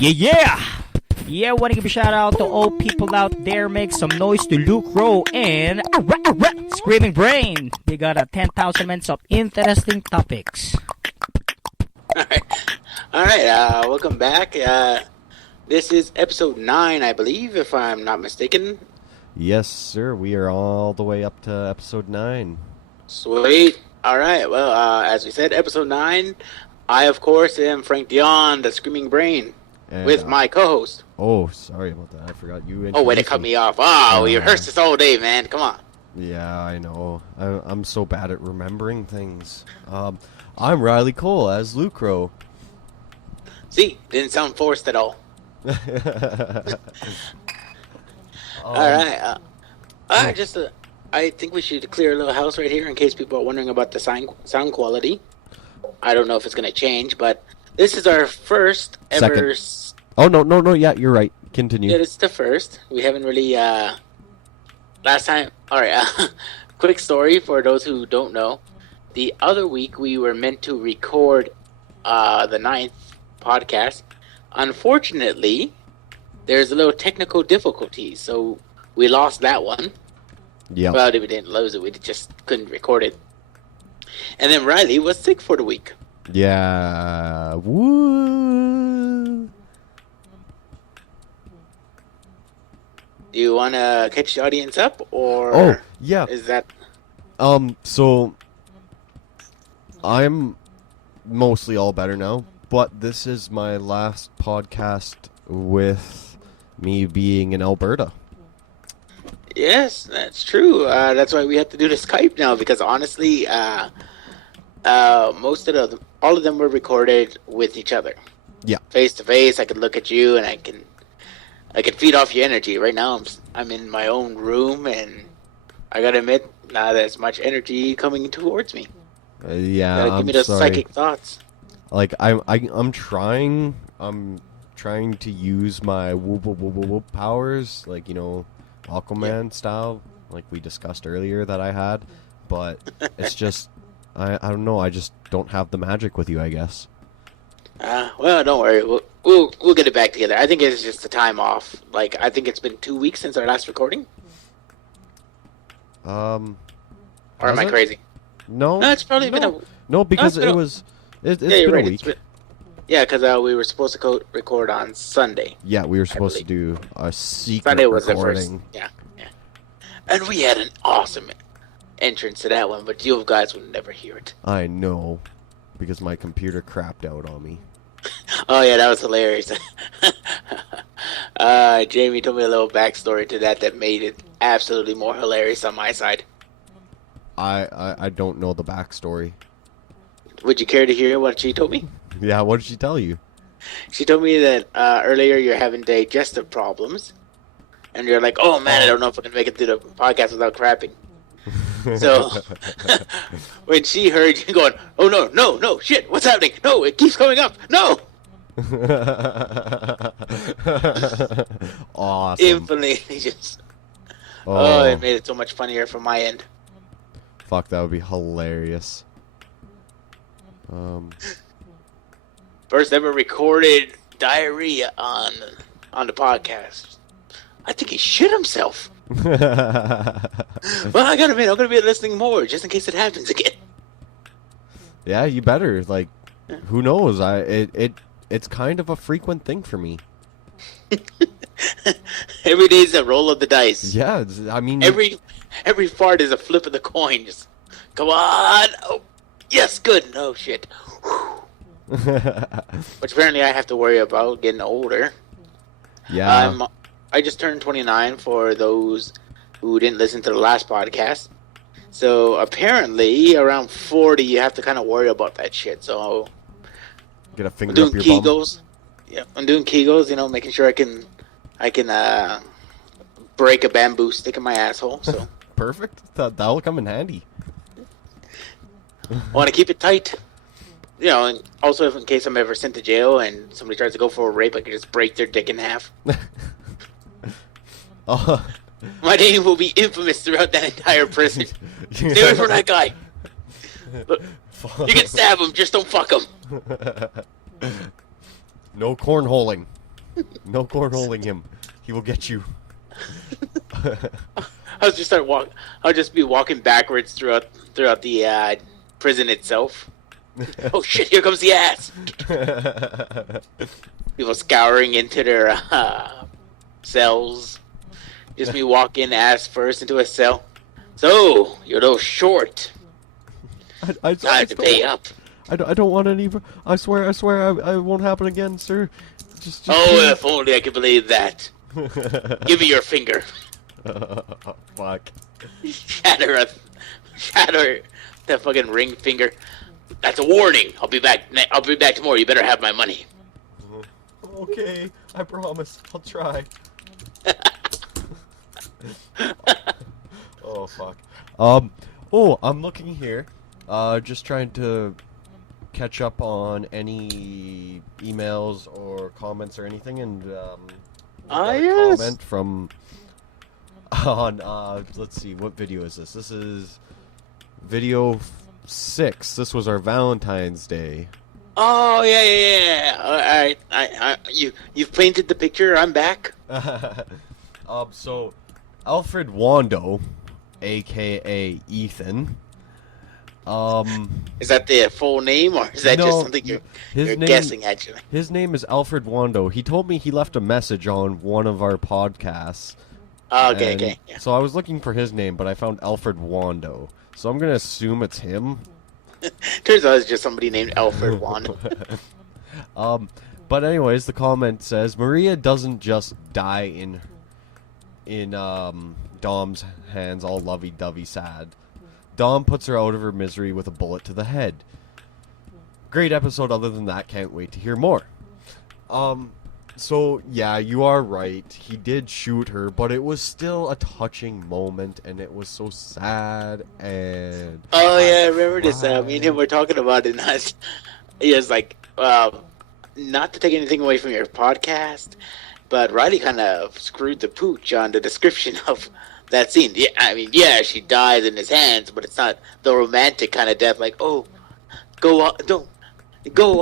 Yeah, want to give a shout out to all people out there. Make some noise to Lucro and Screaming Brain. They got 10,000 minutes of interesting topics. Alright, welcome back. This is episode 9, I believe, if I'm not mistaken. Yes, sir. We are all the way up to episode 9. Sweet. Alright, well, as we said, episode 9. I, of course, am Frank Dion, the Screaming Brain, And, with my co-host. Oh, sorry about that. I forgot you. Oh, way to cut me off. Oh, you rehearsed this all day, man. Come on. Yeah, I know. I'm so bad at remembering things. I'm Riley Cole as Lucro. See, didn't sound forced at all. Alright, I think we should clear a little house right here in case people are wondering about the sound quality. I don't know if it's going to change, but this is our first ever... Oh, no, yeah, you're right. Continue. Yeah, it's the first. We haven't really, last time... Alright, quick story for those who don't know. The other week, we were meant to record the 9th podcast. Unfortunately, there's a little technical difficulty, so we lost that one. Yeah. Well, we didn't lose it, we just couldn't record it. And then Riley was sick for the week. Yeah. Woo. Do you want to catch the audience up, or... Oh, yeah. Is that... So... I'm mostly all better now, but this is my last podcast with me being in Alberta. Yes, that's true. That's why we have to do the Skype now, because honestly, all of them were recorded with each other. Yeah. Face to face, I could look at you and I can feed off your energy. Right now, I'm in my own room, and I gotta admit, not as much energy coming towards me. Yeah, give me those psychic thoughts. Like I'm trying to use my whoop powers, like, you know, Aquaman style, like we discussed earlier that I had, but it's just I don't know, I just don't have the magic with you, I guess. Well, don't worry, we'll get it back together. I think it's just the time off. Like, I think it's been 2 weeks since our last recording. Or am I crazy? No, it's probably been a... No, because it's been a week. Yeah, because we were supposed to record on Sunday. Yeah, we were supposed to do a secret Sunday was recording. The first. Yeah. And we had an awesome entrance to that one, but you guys would never hear it. I know, because my computer crapped out on me. Oh, yeah, that was hilarious. Jamie told me a little backstory to that made it absolutely more hilarious on my side. I don't know the backstory. Would you care to hear what she told me? Yeah, what did she tell you? She told me that earlier you're having digestive problems, and you're like, "Oh man, I don't know if I can make it through the podcast without crapping." So when she heard you going, "Oh no, shit, what's happening? No, it keeps going up. No." Awesome. Infinitely just. Oh, it made it so much funnier from my end. Fuck, that would be hilarious. First ever recorded diarrhea on the podcast. I think he shit himself. Well, I gotta admit, I'm gonna be listening more just in case it happens again. Yeah, you better. Like, who knows? It's kind of a frequent thing for me. Every day's a roll of the dice. Yeah, I mean, every fart is a flip of the coin. Just come on. Oh, yes, good. No shit. Which apparently I have to worry about getting older. Yeah. I just turned 29 for those who didn't listen to the last podcast. So apparently around 40 you have to kind of worry about that shit. So get a finger I'm up your Kegels. bum. Yeah, I'm doing Kegels, you know, making sure I can break a bamboo stick in my asshole. So Perfect. That'll come in handy. I want to keep it tight. You know, and also if in case I'm ever sent to jail and somebody tries to go for a rape, I can just break their dick in half. My name will be infamous throughout that entire prison. Stay away from that guy. Look, you can stab him, just don't fuck him. No cornholing. No cornholing him. He will get you. I'll just be walking backwards throughout the prison itself. Oh shit! Here comes the ass. People scouring into their cells. Just me walking ass first into a cell. So you're a little short. Time to pay up. I don't want any. I swear, I won't happen again, sir. Just oh, if only I could believe that. Give me your finger. Fuck. Shatter that fucking ring finger. That's a warning. I'll be back tomorrow. You better have my money. Okay, I promise. I'll try. Oh fuck. Oh, I'm looking here. Just trying to catch up on any emails or comments or anything, and yes. comment from on let's see, what video is this? This is video 6. This was our Valentine's Day. Oh yeah. You've painted the picture. I'm back. So Alfred Wando, aka Ethan. Is that the full name, or is that just something you're guessing actually? His name is Alfred Wando. He told me he left a message on one of our podcasts. Okay. Yeah. So I was looking for his name, but I found Alfred Wando. So I'm gonna assume it's him. Turns out it's just somebody named Alfred Wando. But anyways, the comment says Maria doesn't just die in Dom's hands, all lovey-dovey sad. Dom puts her out of her misery with a bullet to the head. Great episode. Other than that, can't wait to hear more. So yeah, you are right. He did shoot her, but it was still a touching moment, and it was so sad. And oh yeah, I remember this. Me and him were talking about it, and he was like, not to take anything away from your podcast, but Riley kind of screwed the pooch on the description of that scene. Yeah, I mean, yeah, she dies in his hands, but it's not the romantic kind of death. Like, oh, go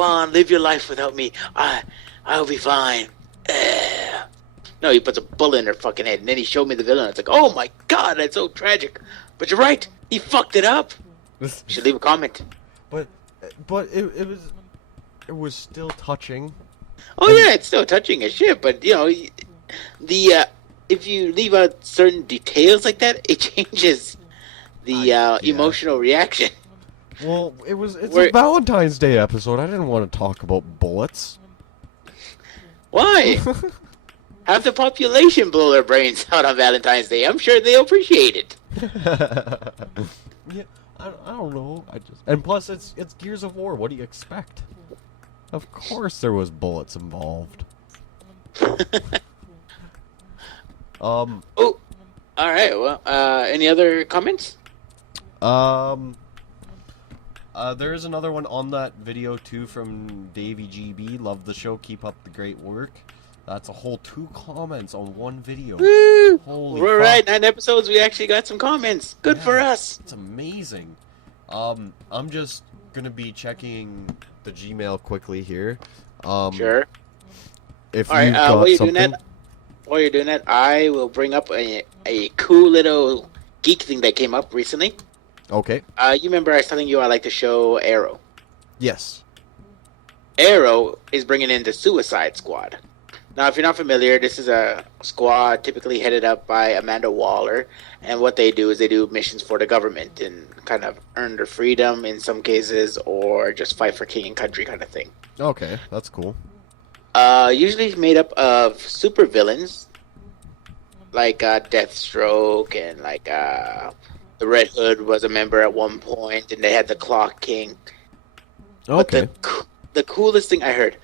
on, live your life without me. I'll be fine. No, he puts a bullet in her fucking head, and then he showed me the villain. It's like, oh my god, that's so tragic. But you're right, he fucked it up. You should leave a comment. But it was still touching. Oh yeah, it's still touching as shit. But you know, if you leave out certain details like that, it changes the emotional reaction. Well, it's a Valentine's Day episode. I didn't want to talk about bullets. Why? Have the population blow their brains out on Valentine's Day. I'm sure they'll appreciate it. Yeah, I don't know. And plus, it's Gears of War. What do you expect? Of course, there was bullets involved. Oh, all right. Well, any other comments? There is another one on that video too from Davey GB. Love the show. Keep up the great work. That's a whole 2 comments on one video. Woo! Holy We're fuck. right. 9 episodes. We actually got some comments. Good for us. It's amazing. I'm just gonna be checking the Gmail quickly here. Sure. If all right. you've got while you're something. doing that, I will bring up a cool little geek thing that came up recently. Okay. You remember I was telling you I like the show Arrow. Yes. Arrow is bringing in the Suicide Squad. Now, if you're not familiar, this is a squad typically headed up by Amanda Waller, and what they do is they do missions for the government and kind of earn their freedom in some cases, or just fight for king and country kind of thing. Okay, that's cool. Usually made up of supervillains, like Deathstroke, and like the Red Hood was a member at one point, and they had the Clock King. Okay. But the coolest thing I heard,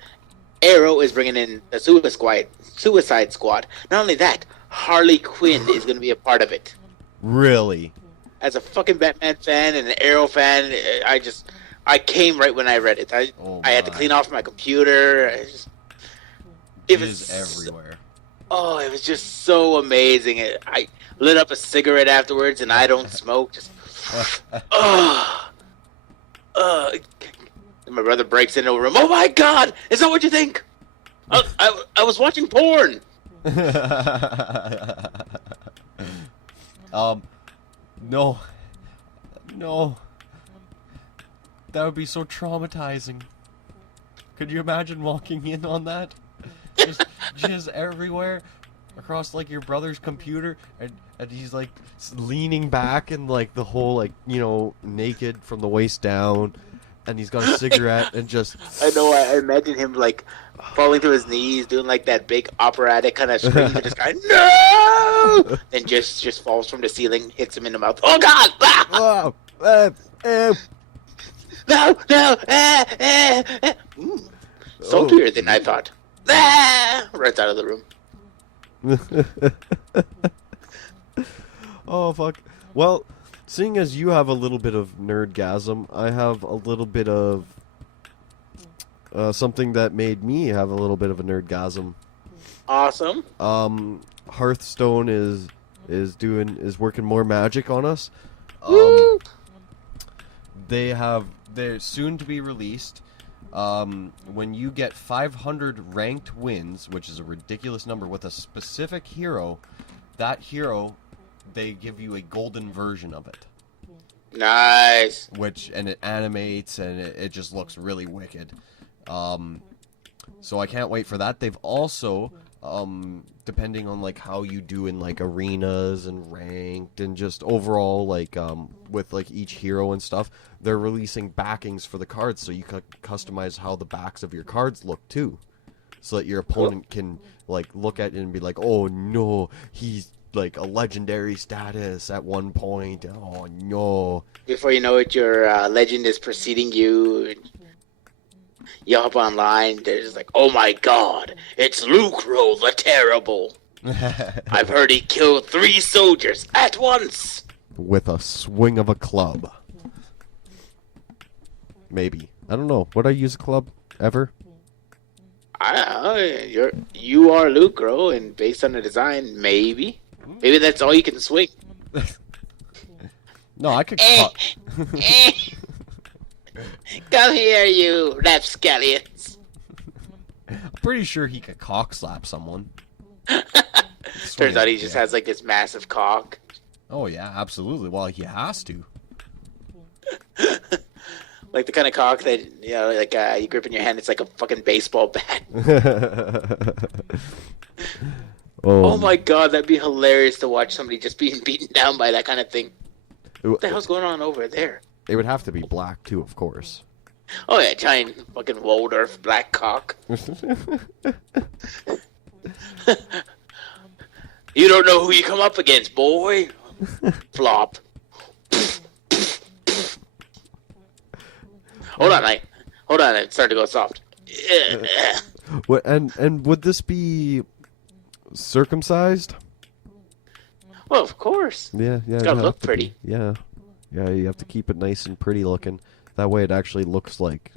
Arrow is bringing in the Suicide Squad. Not only that, Harley Quinn is going to be a part of it. Really? As a fucking Batman fan and an Arrow fan, I came right when I read it. I had to clean off my computer. It was everywhere. Oh, it was just so amazing. I lit up a cigarette afterwards, and I don't smoke. Just my brother breaks into the room. Oh my God! Is that what you think? I was watching porn. No. No. That would be so traumatizing. Could you imagine walking in on that? Just jizz everywhere across like your brother's computer, and he's like leaning back and like the whole like, you know, naked from the waist down, and he's got a cigarette and just. I know. I imagine him like falling to his knees, doing like that big operatic kind of scream, and just going no, and just falls from the ceiling, hits him in the mouth. Oh God! Ah! Oh, No! Saltier than I thought. Runs out of the room. Oh fuck. Well, seeing as you have a little bit of nerdgasm, I have a little bit of something that made me have a little bit of a nerdgasm. Awesome. Hearthstone is working more magic on us. Woo! They're soon to be released. When you get 500 ranked wins, which is a ridiculous number, with a specific hero, that hero, they give you a golden version of it. Nice. And it animates, and it just looks really wicked. So I can't wait for that. They've also, depending on like how you do in like arenas and ranked and just overall like with like each hero and stuff, they're releasing backings for the cards, so you can customize how the backs of your cards look too, so that your opponent can like look at it and be like, oh no, he's like a legendary status at one point. Oh no. Before you know it, your legend is preceding you. You hop online, there's like, oh my God, it's Lucro the Terrible. I've heard he killed 3 soldiers at once. With a swing of a club. Maybe. I don't know. Would I use a club ever? You are Lucro, and based on the design, maybe. Maybe that's all you can swing. No, I could. Come here, you rapscallions. I'm pretty sure he could cock slap someone. Turns out he just has like this massive cock. Oh yeah, absolutely. Well, he has to. Like the kind of cock that, you know, like you grip in your hand, it's like a fucking baseball bat. Oh my God, that'd be hilarious to watch somebody just being beaten down by that kind of thing. What the hell's going on over there? It would have to be black too, of course. Oh yeah, giant fucking Waldorf black cock. You don't know who you come up against, boy. Flop. Hold on, it's starting to go soft. What, and would this be circumcised? Well, of course. Yeah. It's gotta look pretty. Yeah, you have to keep it nice and pretty looking. That way, it actually looks like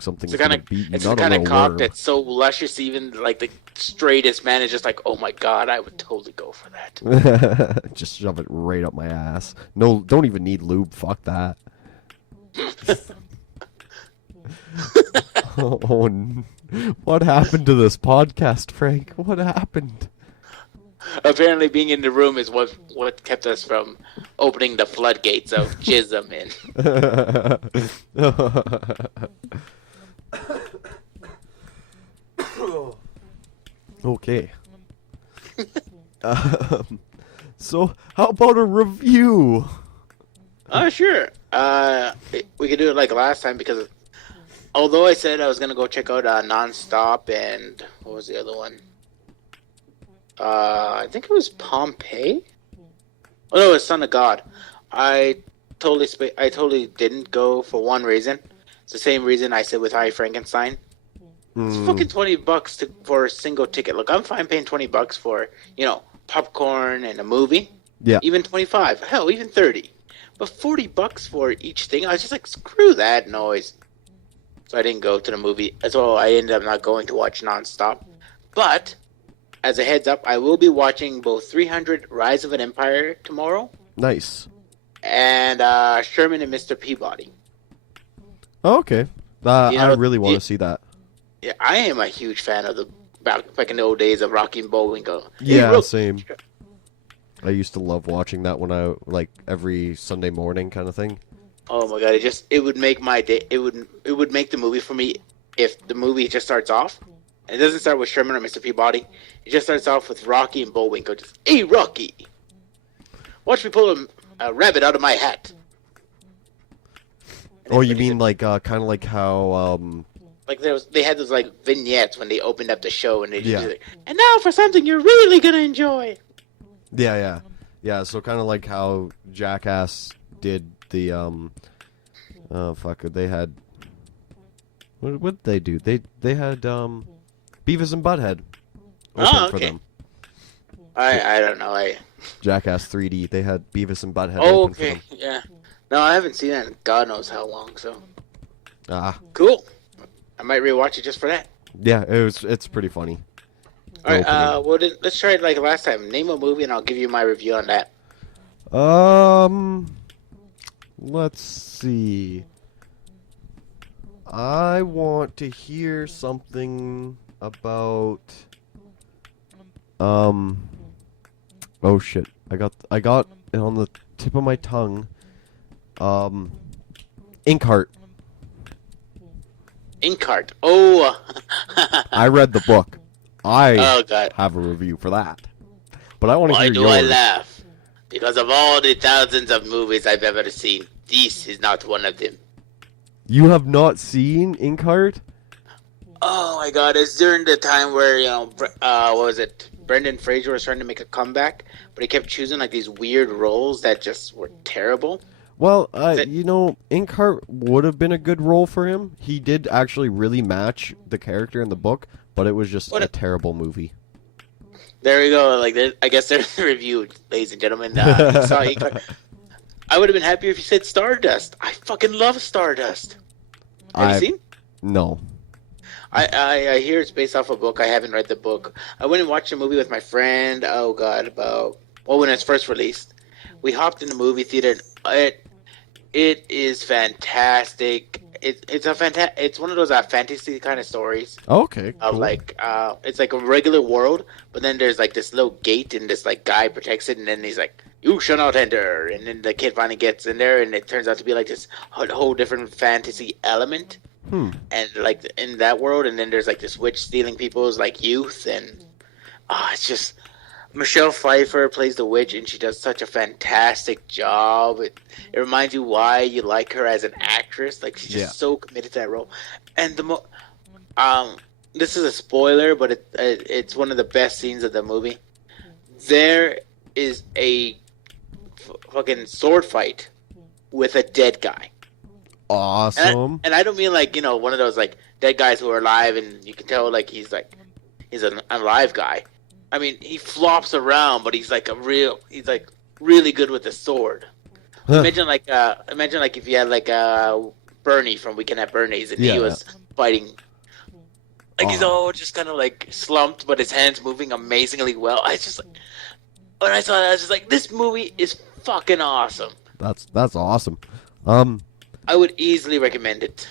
something's gonna beat you. It's the kind of cock that's so luscious, even like the straightest man is just like, oh my God, I would totally go for that. Just shove it right up my ass. No, don't even need lube. Fuck that. What happened to this podcast, Frank? What happened? Apparently, being in the room is what kept us from opening the floodgates of jism in. Okay. So, how about a review? Oh, sure. We could do it like last time, because although I said I was going to go check out Nonstop and what was the other one? I think it was Pompeii? Oh, no, it was Son of God. I totally didn't go for one reason. It's the same reason I said with High Frankenstein. It's fucking $20 for a single ticket. Look, I'm fine paying $20 for, you know, popcorn and a movie. Yeah. Even 25. Hell, even 30. But $40 for each thing, I was just like, screw that noise. So I didn't go to the movie. So I ended up not going to watch Nonstop. But, as a heads up, I will be watching both 300 Rise of an Empire tomorrow. Nice. And Sherman and Mr. Peabody. Oh, okay. I really want to see that. Yeah, I am a huge fan of the back in the old days of Rocky and Bullwinkle. Hey, Yeah, Rocky. same. I used to love watching that when I like every Sunday morning kind of thing. Oh my god! It would make my day. It would make the movie for me if the movie just starts off. And it doesn't start with Sherman or Mr. Peabody. It just starts off with Rocky and Bullwinkle. Just, hey, Rocky! Watch me pull a rabbit out of my hat. Oh, you mean like kind of like how Like they had those like vignettes when they opened up the show, and they just Yeah. do like, and now for something you're really gonna enjoy. yeah. So kind of like how Jackass did the oh fuck, they had what did they do? They had Beavis and Butthead open for Okay. them. I don't know. Jackass 3D. They had Beavis and Butthead Oh, open for okay, them. yeah. No, I haven't seen that in God knows how long. So Ah, cool. I might rewatch it just for that. yeah. It's pretty funny. All right. Opening. Well, then, let's try it like last time. Name a movie, and I'll give you my review on that. Let's see. I want to hear something about oh shit. I got it on the tip of my tongue. Inkheart. Inkheart. Oh. I read the book. I Oh God. have a review for that. But I want to Why hear do yours. I laugh? Because of all the thousands of movies I've ever seen, this is not one of them. You have not seen Inkheart? Oh my God! It's during the time where what was it? Brendan Fraser was trying to make a comeback, but he kept choosing like these weird roles that just were terrible. Well, Inkheart would have been a good role for him. He did actually really match the character in the book, but it was just a terrible movie. There we go. Like, I guess there's the review, ladies and gentlemen. You saw Inkheart. I would have been happier if you said Stardust. I fucking love Stardust. Have you seen? No. I hear it's based off a book. I haven't read the book. I went and watched a movie with my friend. Oh God, when it's first released, we hopped in the movie theater. It is fantastic. It's one of those fantasy kind of stories. Okay. Of Cool. It's like a regular world, but then there's like this little gate, and this like guy protects it, and then he's like, "You shall not enter," and then the kid finally gets in there, and it turns out to be like this whole different fantasy element. And like in that world, and then there's like this witch stealing people's like youth, and it's just Michelle Pfeiffer plays the witch, and she does such a fantastic job. It reminds you why you like her as an actress. Like, she's just so committed to that role. And this is a spoiler, but it's one of the best scenes of the movie. There is a fucking sword fight with a dead guy. Awesome. And I don't mean like, one of those like dead guys who are alive and you can tell like he's an alive guy. I mean, he flops around, but he's like really good with the sword. Imagine like if you had like Bernie from Weekend at Bernie's, and he was fighting. Like, he's all just kind of like slumped, but his hands moving amazingly well. I just like, when I saw that, I was just like, this movie is fucking awesome. That's awesome. I would easily recommend it.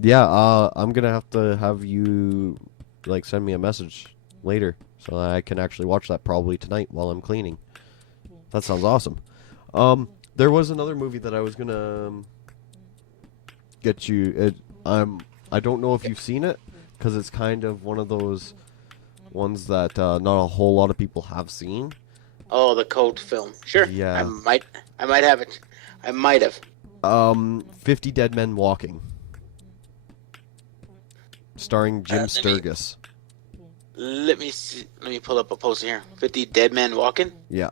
Yeah, I'm gonna have you like send me a message later so that I can actually watch that probably tonight while I'm cleaning. That sounds awesome. There was another movie that I was gonna get you. I don't know if you've seen it because it's kind of one of those ones that not a whole lot of people have seen. Oh, the cult film. Sure. Yeah. I might have it. I might have. 50 Dead Men Walking. Starring Jim Sturgis. Let me see. Let me pull up a poster here. 50 Dead Men Walking? Yeah.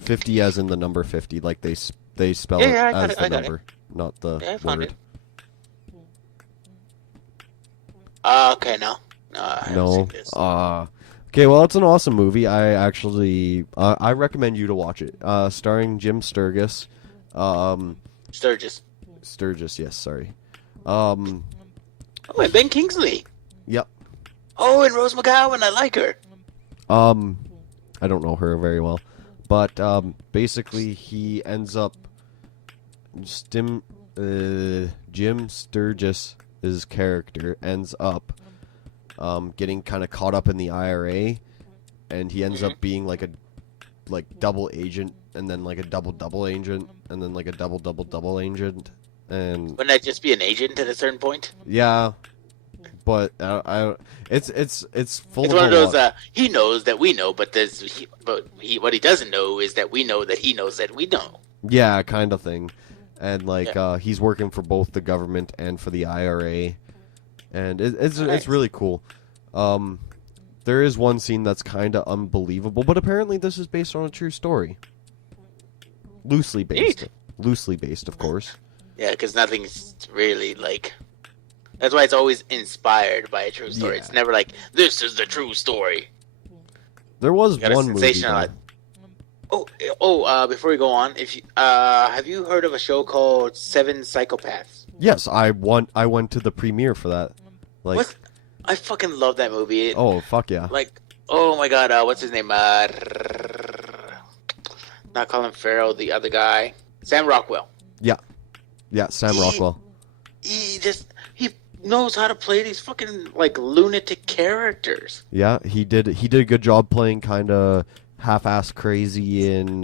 50 as in the number 50, like they spell Yeah, it I as got the it. number, not the Yeah, I found word. it. Okay, no. No, I haven't seen this. Okay, well, it's an awesome movie. I actually I recommend you to watch it. Starring Jim Sturgis. Sturgis. Sturgis, yes, sorry. Oh, and Ben Kingsley. Yep. Oh, and Rose McGowan. I like her. I don't know her very well, but basically he ends up Jim Sturgis' character ends up getting kind of caught up in the IRA, and he ends up being like a double agent, and then like a double agent, and then like a double agent, and Wouldn't that just be an agent at a certain point? yeah, but it's full It's of one of a those. lot. He knows that we know, but what he doesn't know is that we know that he knows that we know. Yeah, kind of thing. And like he's working for both the government and for the IRA, and it's Nice. really cool. There is one scene that's kind of unbelievable, but apparently this is based on a true story. Loosely based. Neat. Loosely based, of course. Yeah, because nothing's really like. That's why it's always inspired by a true story. Yeah. It's never like this is the true story. There was You gotta one movie. sensationalize. Though. Before we go on, if you have you heard of a show called Seven Psychopaths? Yes, I went to the premiere for that. Like, What? I fucking love that movie. oh fuck yeah. Like, oh my god, what's his name? Not Colin Farrell, the other guy, Sam Rockwell. Yeah, Sam Rockwell. He knows how to play these fucking like lunatic characters. Yeah, he did a good job playing kind of half-ass crazy in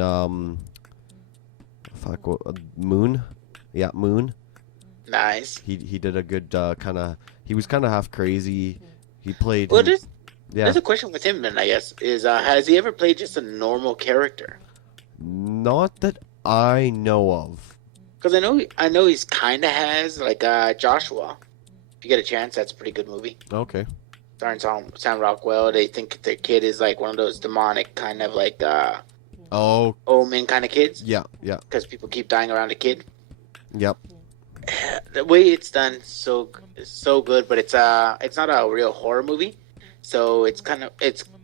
Moon. Yeah, Moon. Nice. He did a good he was kind of half crazy. He played Well, yeah. there's a question with him then. I guess is has he ever played just a normal character? Not that I know of. Because I know he's kind of has like Joshua. If you get a chance, that's a pretty good movie. Okay. Starring Sam Rockwell. They think their kid is like one of those demonic kind of like Oh, omen kind of kids. yeah. Because people keep dying around a kid. Yep. The way it's done so good, but it's not a real horror movie. So it's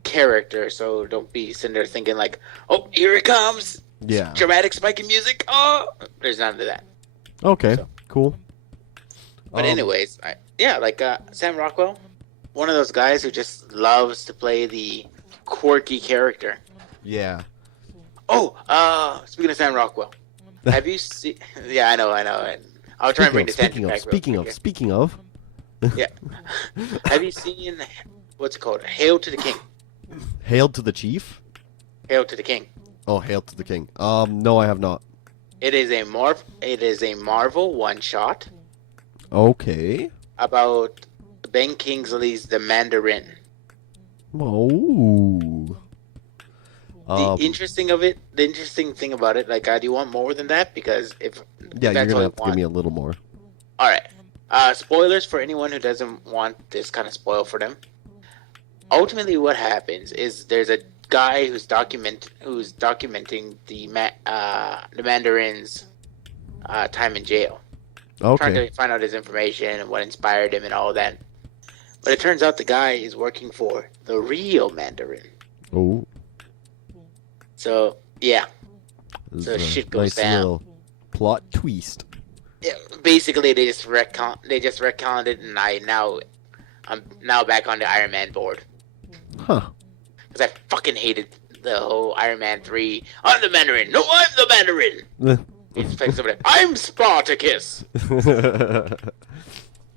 character. So don't be sitting there thinking like, oh, here it comes. Yeah. Dramatic spiking music. Oh, there's none of that. Okay. So- Cool. But anyways, Sam Rockwell, one of those guys who just loves to play the quirky character. Yeah. Oh, speaking of Sam Rockwell, have you seen? Yeah, I know. And I'll try and bring the tangent back. Speaking of. Yeah. Have you seen what's it called? Hail to the King. Hail to the Chief? Hail to the King. Oh, Hail to the King. No, I have not. It is a Marvel one shot Okay. about Ben Kingsley's The Mandarin. Oh. The interesting thing about it, like, do you want more than that? Because if Yeah, that's you're all gonna you have to give want. me a little more. All right. Spoilers for anyone who doesn't want this kind of spoil for them. Ultimately, what happens is there's a guy who's documenting the Mandarin's time in jail, trying Okay. to find out his information and what inspired him and all that. But it turns out the guy is working for the real Mandarin. Oh. So yeah, This So is a shit goes nice down. little plot twist. basically they just retconned it, and I'm now back on the Iron Man board. Huh. Because I fucking hated the whole Iron Man 3. I'm the Mandarin. No, I'm the Mandarin. He's playing somebody. I'm Spartacus.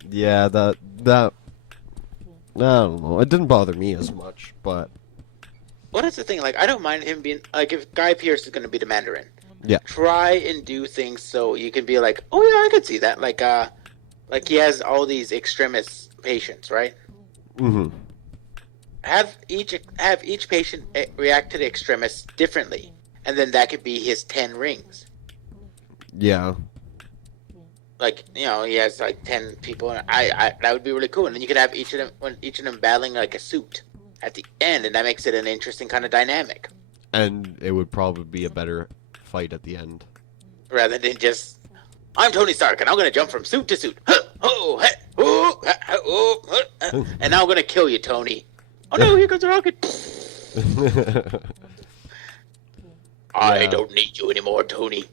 Yeah, that I don't know. It didn't bother me as much, but What is the thing? Like, I don't mind him being like, if Guy Pearce is going to be the Mandarin. Yeah. Try and do things so you can be like, oh yeah, I could see that. Like he has all these extremist patients, right? mhm. Have each patient react to the extremists differently, and then that could be his 10 rings. Yeah. Like, he has like 10 people, and I that would be really cool. And then you could have each of them battling like a suit at the end, and that makes it an interesting kind of dynamic, And it would probably be a better fight at the end. rather than just, I'm Tony Stark, and I'm gonna jump from suit to suit. Huh, oh, hey, oh, oh, oh, and now I'm gonna kill you, Tony. Oh no, here comes a rocket. I Yeah. don't need you anymore, Tony.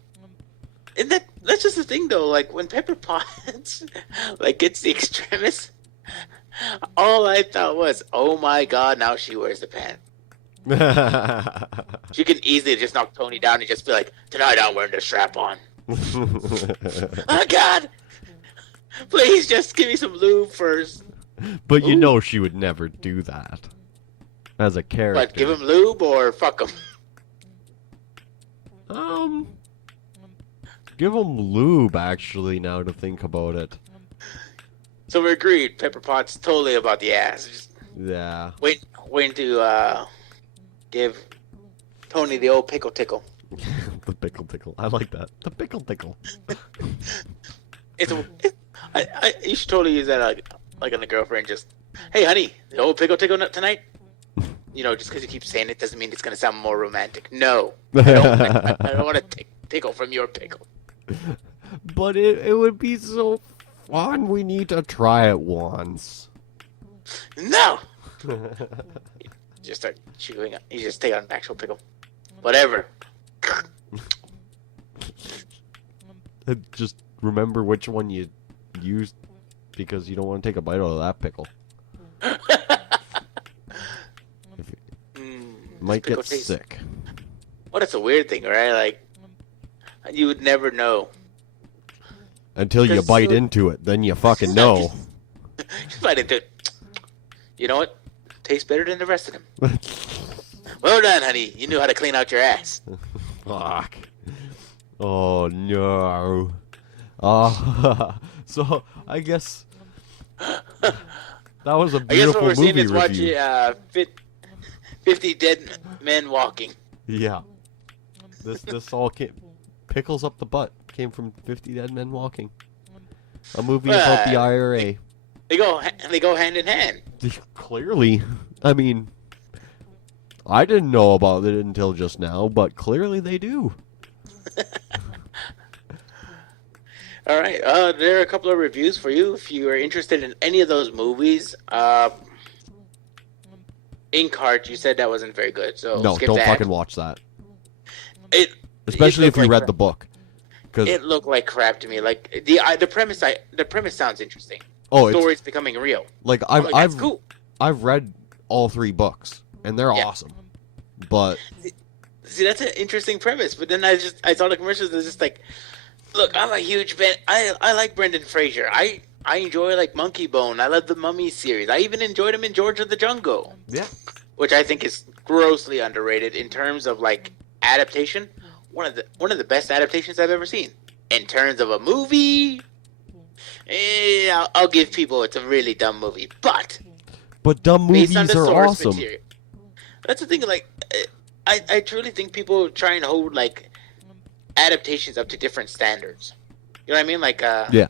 And that's just the thing though, like when Pepper Potts like gets the extremist, all I thought was, oh my god, now she wears the pants. She can easily just knock Tony down and just be like, tonight I'm wearing the strap on. Oh god! Please just give me some lube first. But you Ooh. know she would never do that. As a character. What, give him lube or fuck him? Give him lube, actually, now to think about it. So we're agreed. Pepper Pot's totally about the ass. Just Yeah. waiting to give Tony the old pickle tickle. The pickle tickle. I like that. The pickle tickle. You should totally use that like on a girlfriend. Just, hey, honey, the old pickle tickle tonight. You know, just because you keep saying it doesn't mean it's gonna sound more romantic. No, I don't want to tickle from your pickle. But it would be so fun. We need to try it once. No. Just start chewing. You just take out an actual pickle. Whatever. Just remember which one you used, because you don't want to take a bite out of that pickle. Might pickle get taste. sick. Well, that's a weird thing, right? Like, you would never know. Until you bite into it, then you fucking know. You bite into it. You know what? Tastes better than the rest of them. Well done, honey. You knew how to clean out your ass. Fuck. Oh no. So I guess that was a I guess beautiful what we're seeing movie is review. watching 50 dead men walking. Yeah. This all came pickles up the butt came from 50 Dead Men Walking. A movie about the IRA. They go hand in hand. Clearly. I mean, I didn't know about it until just now, but clearly they do. All right. There are a couple of reviews for you if you are interested in any of those movies. Inkheart, you said that wasn't very good, so No, skip don't that. fucking watch that. it Especially if you looked read like the book. It looked like crap to me. Like the premise sounds interesting. Oh, The story's becoming real. like That's cool. I've read all 3 books and they're awesome. But See, that's an interesting premise. But then I saw the commercials. And it's just like, look, I'm a huge fan. I like Brendan Fraser. I enjoy like Monkey Bone. I love the Mummy series. I even enjoyed him in George of the Jungle. yeah. Which I think is grossly underrated in terms of like adaptation. One of the best adaptations I've ever seen. In terms of a movie, I'll give people it's a really dumb movie, but dumb based on movies the are source awesome. material, that's the thing. Like, I truly think people try and hold like adaptations up to different standards. You know what I mean? Like, Yeah.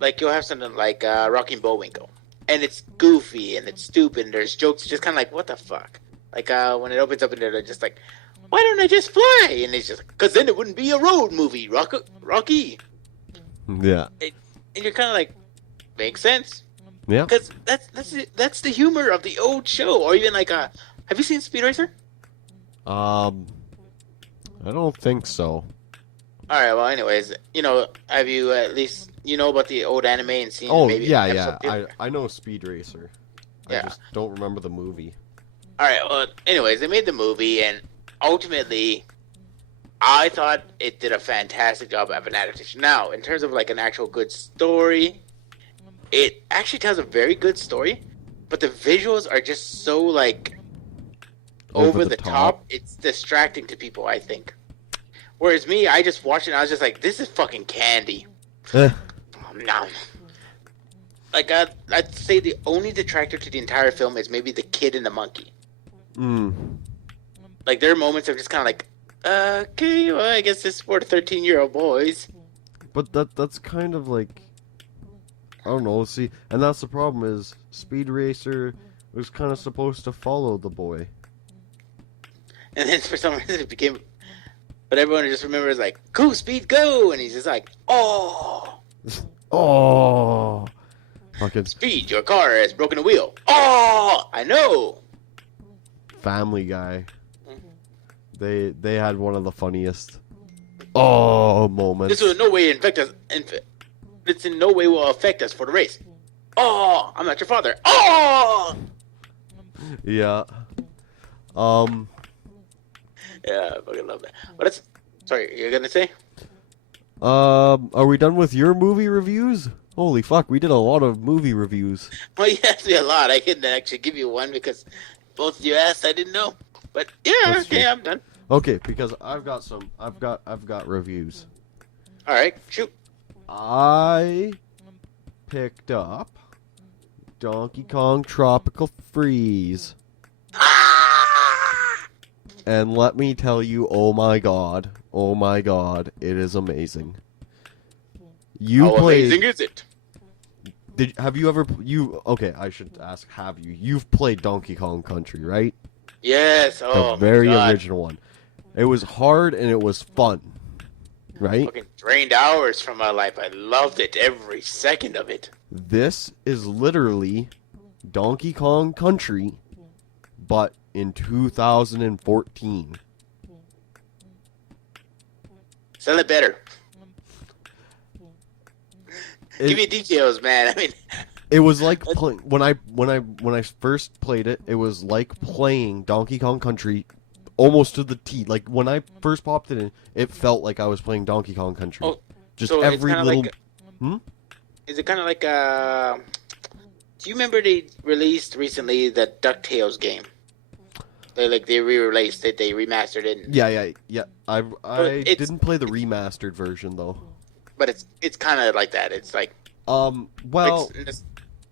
like you'll have something like Rocky and Bullwinkle, and it's goofy and it's stupid. And there's jokes just kind of like, what the fuck? Like when it opens up and they're just like, why don't I just fly? And it's just because then it wouldn't be a road movie, Rocky. Yeah. And you're kind of like, makes sense. Yeah. Because that's the humor of the old show. Or even like, have you seen Speed Racer? I don't think so. All right. Well, anyways, have you at least about the old anime and seen? Oh, maybe yeah, an yeah. episode? I know Speed Racer. Yeah. I just don't remember the movie. All right. Well, anyways, they made the movie, and ultimately, I thought it did a fantastic job of an adaptation. Now, in terms of like an actual good story, it actually tells a very good story, but the visuals are just so like over the top. It's distracting to people, I think. Whereas me, I just watched it and I was just like, this is fucking candy. Eh. No. Like, I'd say the only detractor to the entire film is maybe the kid and the monkey. Like, there are moments of just kind of like, okay, well, I guess this is for 13-year-old boys. But that's kind of like, I don't know, see, and that's the problem is Speed Racer was kind of supposed to follow the boy. And then for some reason it became, but everyone just remembers like, go, Speed, go! And he's just like, oh! Oh! Fucking Speed, your car has broken a wheel. Oh! I know! Family Guy. They had one of the funniest moments. This will in no way affect us. This in no way will affect us for the race. Oh, I'm not your father. Oh, Yeah. yeah, I fucking love that. But it's sorry, you're gonna say? Are we done with your movie reviews? Holy fuck, we did a lot of movie reviews. Well, you asked me a lot. I couldn't actually give you one because both of you asked. I didn't know. But yeah, That's okay, true. I'm done. Okay, because I've got reviews. All right, shoot. I picked up Donkey Kong Tropical Freeze. And let me tell you, oh my god, it is amazing. You How played. amazing is it? Have you ever okay? I should ask. Have you? You've played Donkey Kong Country, right? Yes. Oh, The very my God. original one. It was hard and it was fun, right? Fucking drained hours from my life. I loved it, every second of it. This is literally Donkey Kong Country, but in 2014. Sell it better. Give me details, man. I mean, It was like playing when I first played it. It was like playing Donkey Kong Country, almost to the T. Like when I first popped it in, it felt like I was playing Donkey Kong Country. Oh, just so every it's little. like, is it kind of like do you remember they released recently the DuckTales game? They re-released it. They remastered it. Yeah. I it's- didn't play the remastered version though. But it's kind of like that. It's like Well.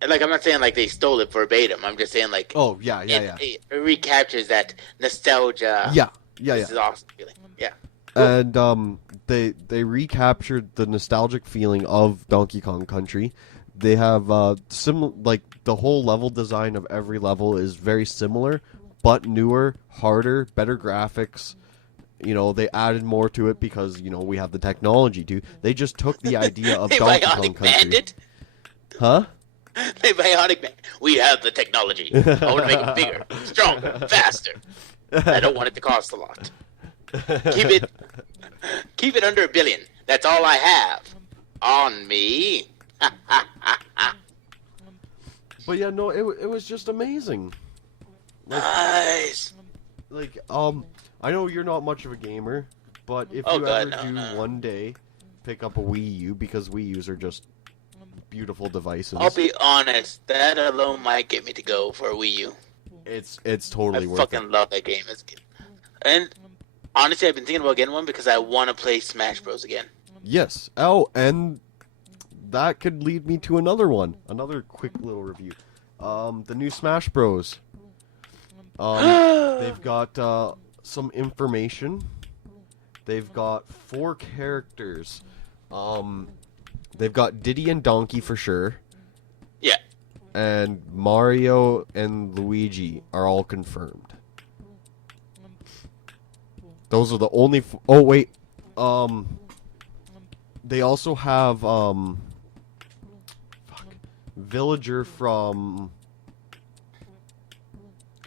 like I'm not saying like they stole it verbatim. I'm just saying like Oh yeah. it recaptures that nostalgia. Yeah. This is awesome feeling. Yeah. And they recaptured the nostalgic feeling of Donkey Kong Country. They have like the whole level design of every level is very similar, but newer, harder, better graphics. You know, they added more to it because, you know, we have the technology to. They just took the idea of Hey, Donkey Kong Bionic Country. Bandit. Huh? Hey, Bionic Man. We have the technology. I want to make it bigger, stronger, faster. I don't want it to cost a lot. Keep it under $1 billion. That's all I have on me. But yeah, no, it was just amazing. Nice. Like, I know you're not much of a gamer, but if Oh, you God, ever no. one day pick up a Wii U, because Wii U's are just beautiful devices. I'll be honest. That alone might get me to go for a Wii U. It's totally I worth fucking love that game. And honestly, I've been thinking about getting one because I want to play Smash Bros. Again. Yes. Oh, and that could lead me to another one. Another quick little review. The new Smash Bros. They've got some information. They've got 4 characters. They've got Diddy and Donkey for sure. Yeah. And Mario and Luigi are all confirmed. Those are the only. Oh wait. They also have Villager from.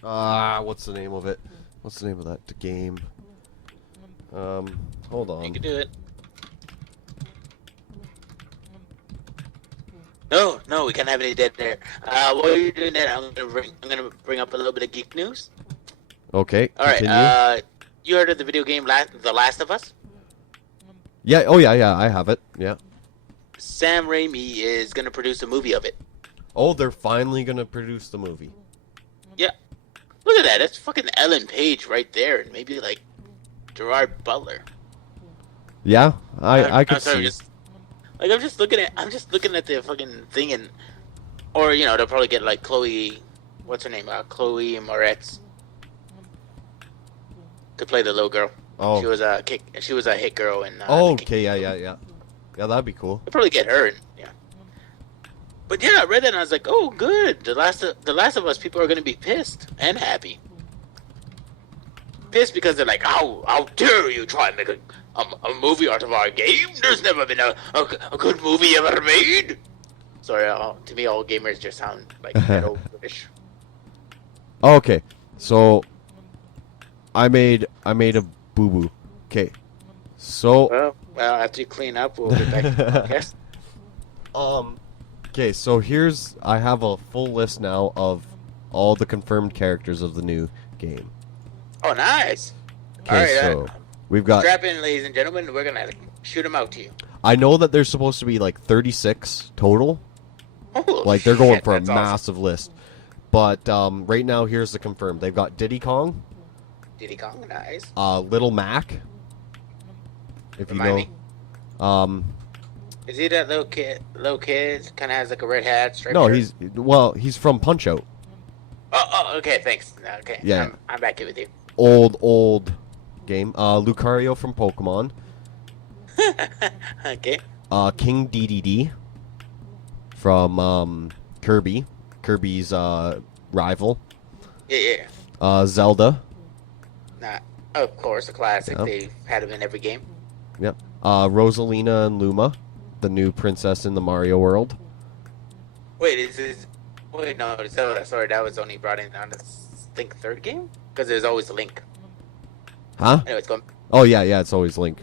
What's the name of it? What's the name of that game? Hold on. You can do it. No, we can't have any dead there. While you're doing that, I'm gonna bring up a little bit of geek news. Okay. All right. Continue. You heard of the video game The Last of Us? Yeah. Oh yeah. I have it. Yeah. Sam Raimi is gonna produce a movie of it. Oh, they're finally gonna produce the movie. Yeah. Look at that. That's fucking Ellen Page right there, and maybe like Gerard Butler. Yeah, I could I'm sorry, see. I'm just looking at the fucking thing, and or they'll probably get like Chloe, what's her name? Chloe Moretz to play the little girl. Oh. She was a hit girl in. Okay. Yeah. Yeah, that'd be cool. They'll probably get her. Yeah. But yeah, I read that and I was like, oh, good. The Last of Us people are gonna be pissed and happy. Pissed because they're like, how dare you try and make a movie out of our game? There's never been a good movie ever made. Sorry, to me, all gamers just sound like old British. Okay, so I made a boo boo. Okay, so Well, after you clean up, we'll get back to the podcast. okay, so I have a full list now of all the confirmed characters of the new game. Oh, nice. Okay, All right, so we've got. Strap in, ladies and gentlemen. We're gonna shoot them out to you. I know that there's supposed to be like 36 total. Oh, Like they're going shit, for a that's awesome. massive list. But right now, here's the confirmed. They've got Diddy Kong, Diddy Kong, nice. Little Mac. If you Remind know, me. Is he that little kid? Little kid, kind of has like a red hat. Striped no, shirt? he's from Punch Out. Oh, okay, thanks. Okay, Yeah. I'm back here with you. Old game. Lucario from Pokemon. Okay. King DDD from Kirby's rival. Yeah. Zelda. Nah, of course, a classic. Yeah. They've had him in every game. Yep. Rosalina and Luma, the new princess in the Mario world. Wait, no, Zelda. Sorry, that was only brought in on the think third game because there's always a Link. Huh? Anyway, it's going. Oh yeah, it's always Link.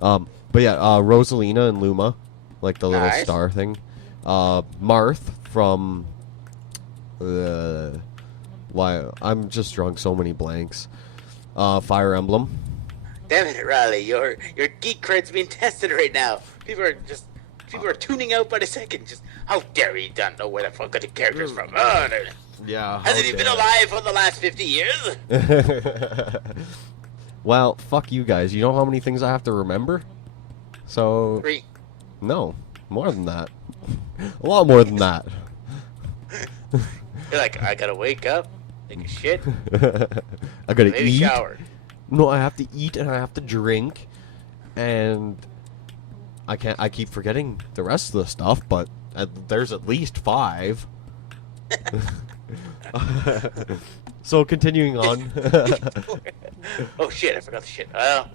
But yeah, Rosalina and Luma, like the little Nice. star thing. Marth from. Why? I'm just drawing so many blanks. Fire Emblem. Damn it, Riley! Your geek cred's being tested right now. People are tuning out by the second. Just how dare you don't know where the fuck the character's from? Oh, no. Yeah. Hasn't he been alive for the last 50 years? Well, fuck you guys. You know how many things I have to remember? So 3. no, more than that. A lot more than that. You're like, I gotta wake up, take a shit, I gotta maybe eat. shower. No, I have to eat and I have to drink, and I can't. I keep forgetting the rest of the stuff, but there's at least 5. So continuing on. Oh shit! I forgot the shit. Oh,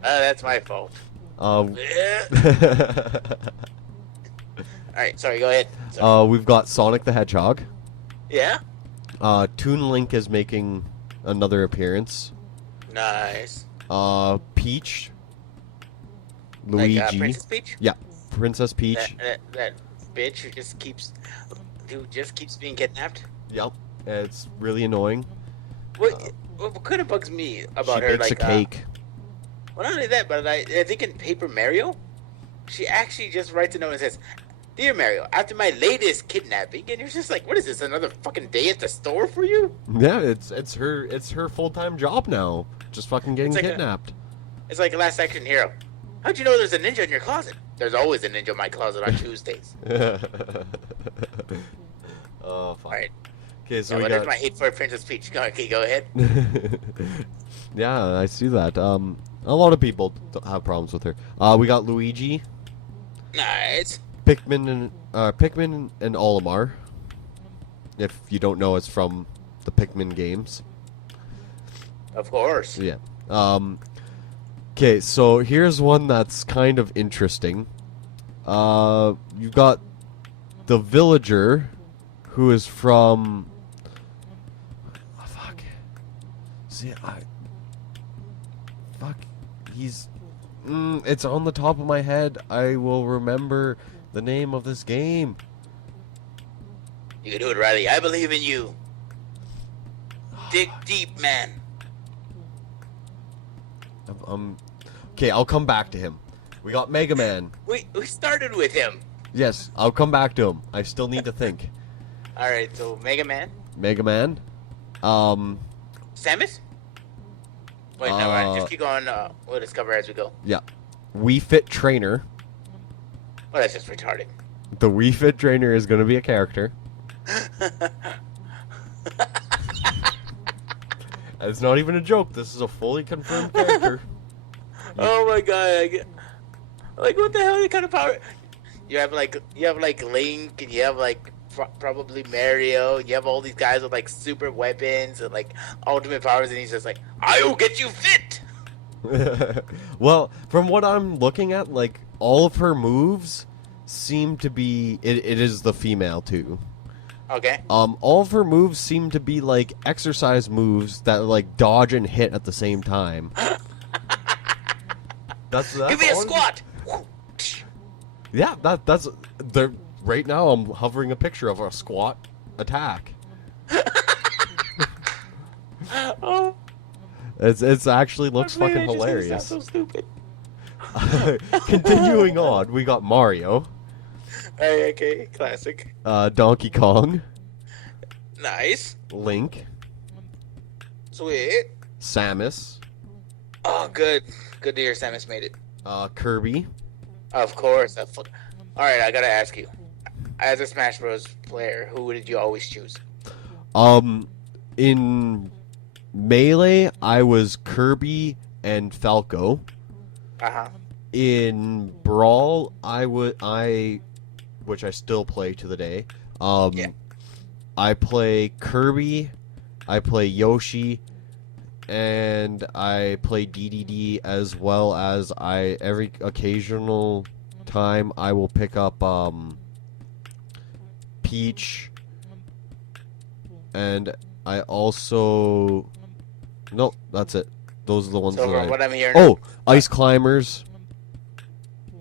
that's my fault. Um, Alright, sorry, go ahead. Sorry. we've got Sonic the Hedgehog. Yeah? Toon Link is making another appearance. Nice. Peach. Luigi. Like, Princess Peach? Yeah, Princess Peach. That bitch who just keeps being kidnapped? Yep, it's really annoying. What kind of bugs me about She her, bakes like, a cake. well, not only that, but I think in Paper Mario, she actually just writes a note and says, "Dear Mario, after my latest kidnapping," and you're just like, what is this, another fucking day at the store for you? Yeah, it's her full-time job now. Just fucking getting It's like kidnapped. It's like Last Action Hero. How'd you know there's a ninja in your closet? There's always a ninja in my closet on Tuesdays. Oh, fuck. Alright. Okay, so Yeah, we well, there's got... my hate for Princess Peach. Okay, go ahead. Yeah, I see that. A lot of people have problems with her. We got Luigi, Nice. Pikmin and Olimar. If you don't know, it's from the Pikmin games. Of course. Yeah. Okay, so here's one that's kind of interesting. You've got the villager, who is from... Oh, fuck. See, Fuck. He's... it's on the top of my head. I will remember the name of this game. You can do it, Riley. I believe in you. Dig deep, man. Okay, I'll come back to him. We got Mega Man. We started with him. Yes, I'll come back to him. I still need to think. Alright, so Mega Man. Mega Man. Samus? Wait, no, right. Just keep going. We'll discover as we go. Yeah. Wii Fit Trainer. Well, that's just retarded. The Wii Fit Trainer is going to be a character. It's not even a joke. This is a fully confirmed character. Oh my god! Like, what the hell? What kind of power? You have like Link, and you have like probably Mario. You have all these guys with like super weapons and like ultimate powers, and he's just like, "I will get you fit." Well, from what I'm looking at, like all of her moves seem to be. It is the female too. Okay. All of her moves seem to be like exercise moves that like dodge and hit at the same time. That's Give me a all- squat. Yeah, that's the right now. I'm hovering a picture of a squat attack. Oh, It's actually looks man, fucking I just made it hilarious. sound so stupid. Continuing on, we got Mario, Hey, okay, classic. Donkey Kong, Nice. Link, Sweet. Samus, Oh, good. Good to hear Samus made it. Kirby. Of course. Alright, I gotta ask you. As a Smash Bros. Player, who did you always choose? In Melee, I was Kirby and Falco. Uh-huh. In Brawl, which I still play to the day. Yeah. I play Kirby, I play Yoshi, and I play DDD, as well as every occasional time I will pick up Peach, and I also nope, that's it. Those are the ones So that from what I'm hearing... Oh, Ice Climbers.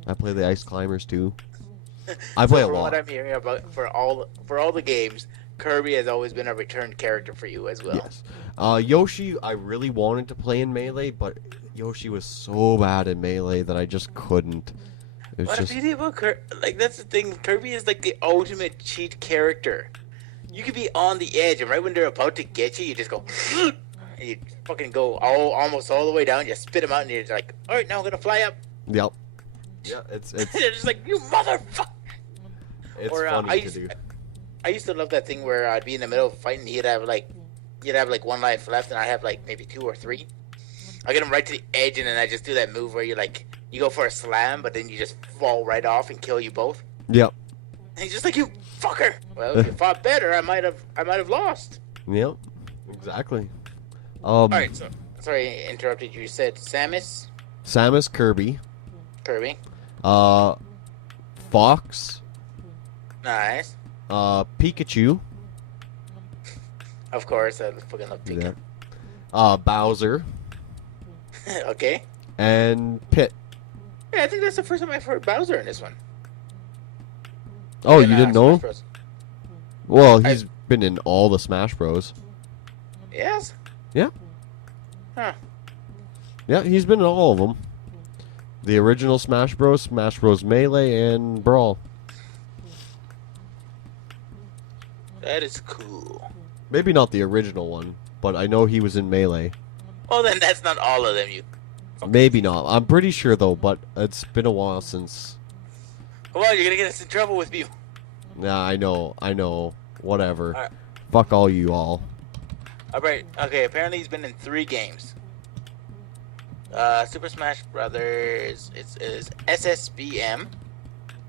I play the Ice Climbers too. I play a from lot. what I'm hearing about for all the games, Kirby has always been a returned character for you as well. Yes. Yoshi, I really wanted to play in Melee, but Yoshi was so bad in Melee that I just couldn't. It was What just... a pity about Kirby. Like, that's the thing. Kirby is like the ultimate cheat character. You could be on the edge, and right when they're about to get you, you just go... and you fucking go almost all the way down, you spit them out, and you're just like, alright, now I'm gonna fly up. Yep. Yeah, it's They're just like, you motherfucker! it's Or, funny to do. I used to love that thing where I'd be in the middle of fighting, you'd have like one life left, and I have like maybe 2 or 3. I get him right to the edge, and then I just do that move where you go for a slam, but then you just fall right off and kill you both. Yep. And he's just like, you fucker. Well, if you fought better, I might have lost. Yep. Exactly. All right, so sorry, I interrupted you. You said Samus, Samus, Kirby, Kirby, Fox, nice. Pikachu, Of course, I fucking love Pika. Bowser, Okay. and Pit. Yeah, I think that's the first time I've heard Bowser in this one. Oh, In, you didn't Smash know? Bros. Well, he's been in all the Smash Bros. Yes. Yeah. Huh. Yeah, he's been in all of them. The original Smash Bros, Smash Bros Melee, and Brawl. That is cool. Maybe not the original one, but I know he was in Melee. Well, then that's not all of them, you. Maybe not. I'm pretty sure though, but it's been a while since. Come on, you're gonna get us in trouble with me. Nah, I know. Whatever. Alright. Fuck all you all. Alright, okay, apparently he's been in 3 games. Super Smash Brothers, is SSBM,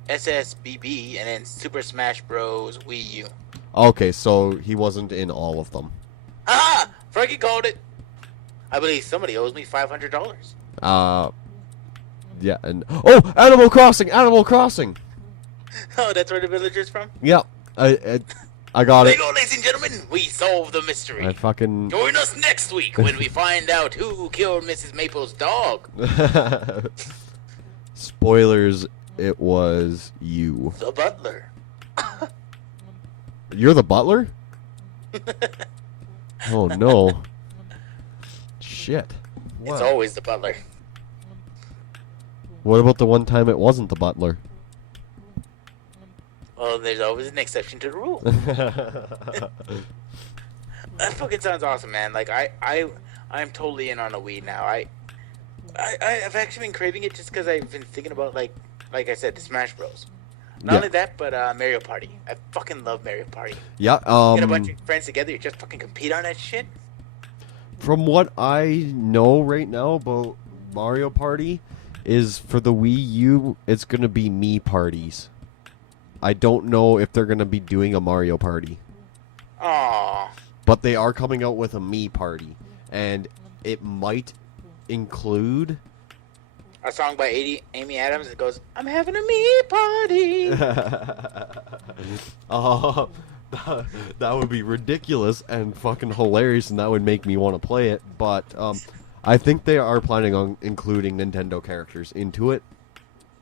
SSBB, and then Super Smash Bros. Wii U. Okay, so he wasn't in all of them. Ah! Frankie called it! I believe somebody owes me $500. Yeah, and Animal Crossing. Oh, that's where the villager's from? Yep, I got There it. you go, ladies and gentlemen, we solved the mystery. I fucking. Join us next week when we find out who killed Mrs. Maple's dog. Spoilers. It was you. The butler. You're the butler? Oh no. Shit. It's What? always the butler. What about the one time it wasn't the butler? Well, there's always an exception to the rule. That fucking sounds awesome, man. Like I'm totally in on a Wii now. I've actually been craving it just because I've been thinking about like I said, the Smash Bros. Not Yeah. only that, but Mario Party. I fucking love Mario Party. Yeah, Get a bunch of friends together, you just fucking compete on that shit. from what I know right now about Mario Party is for the Wii U, it's going to be me parties. I don't know if they're going to be doing a Mario Party. Aww. But they are coming out with a me party. And it might include... A song by Amy Adams that goes, I'm having a me party. That would be ridiculous and fucking hilarious, and that would make me want to play it. But I think they are planning on including Nintendo characters into it.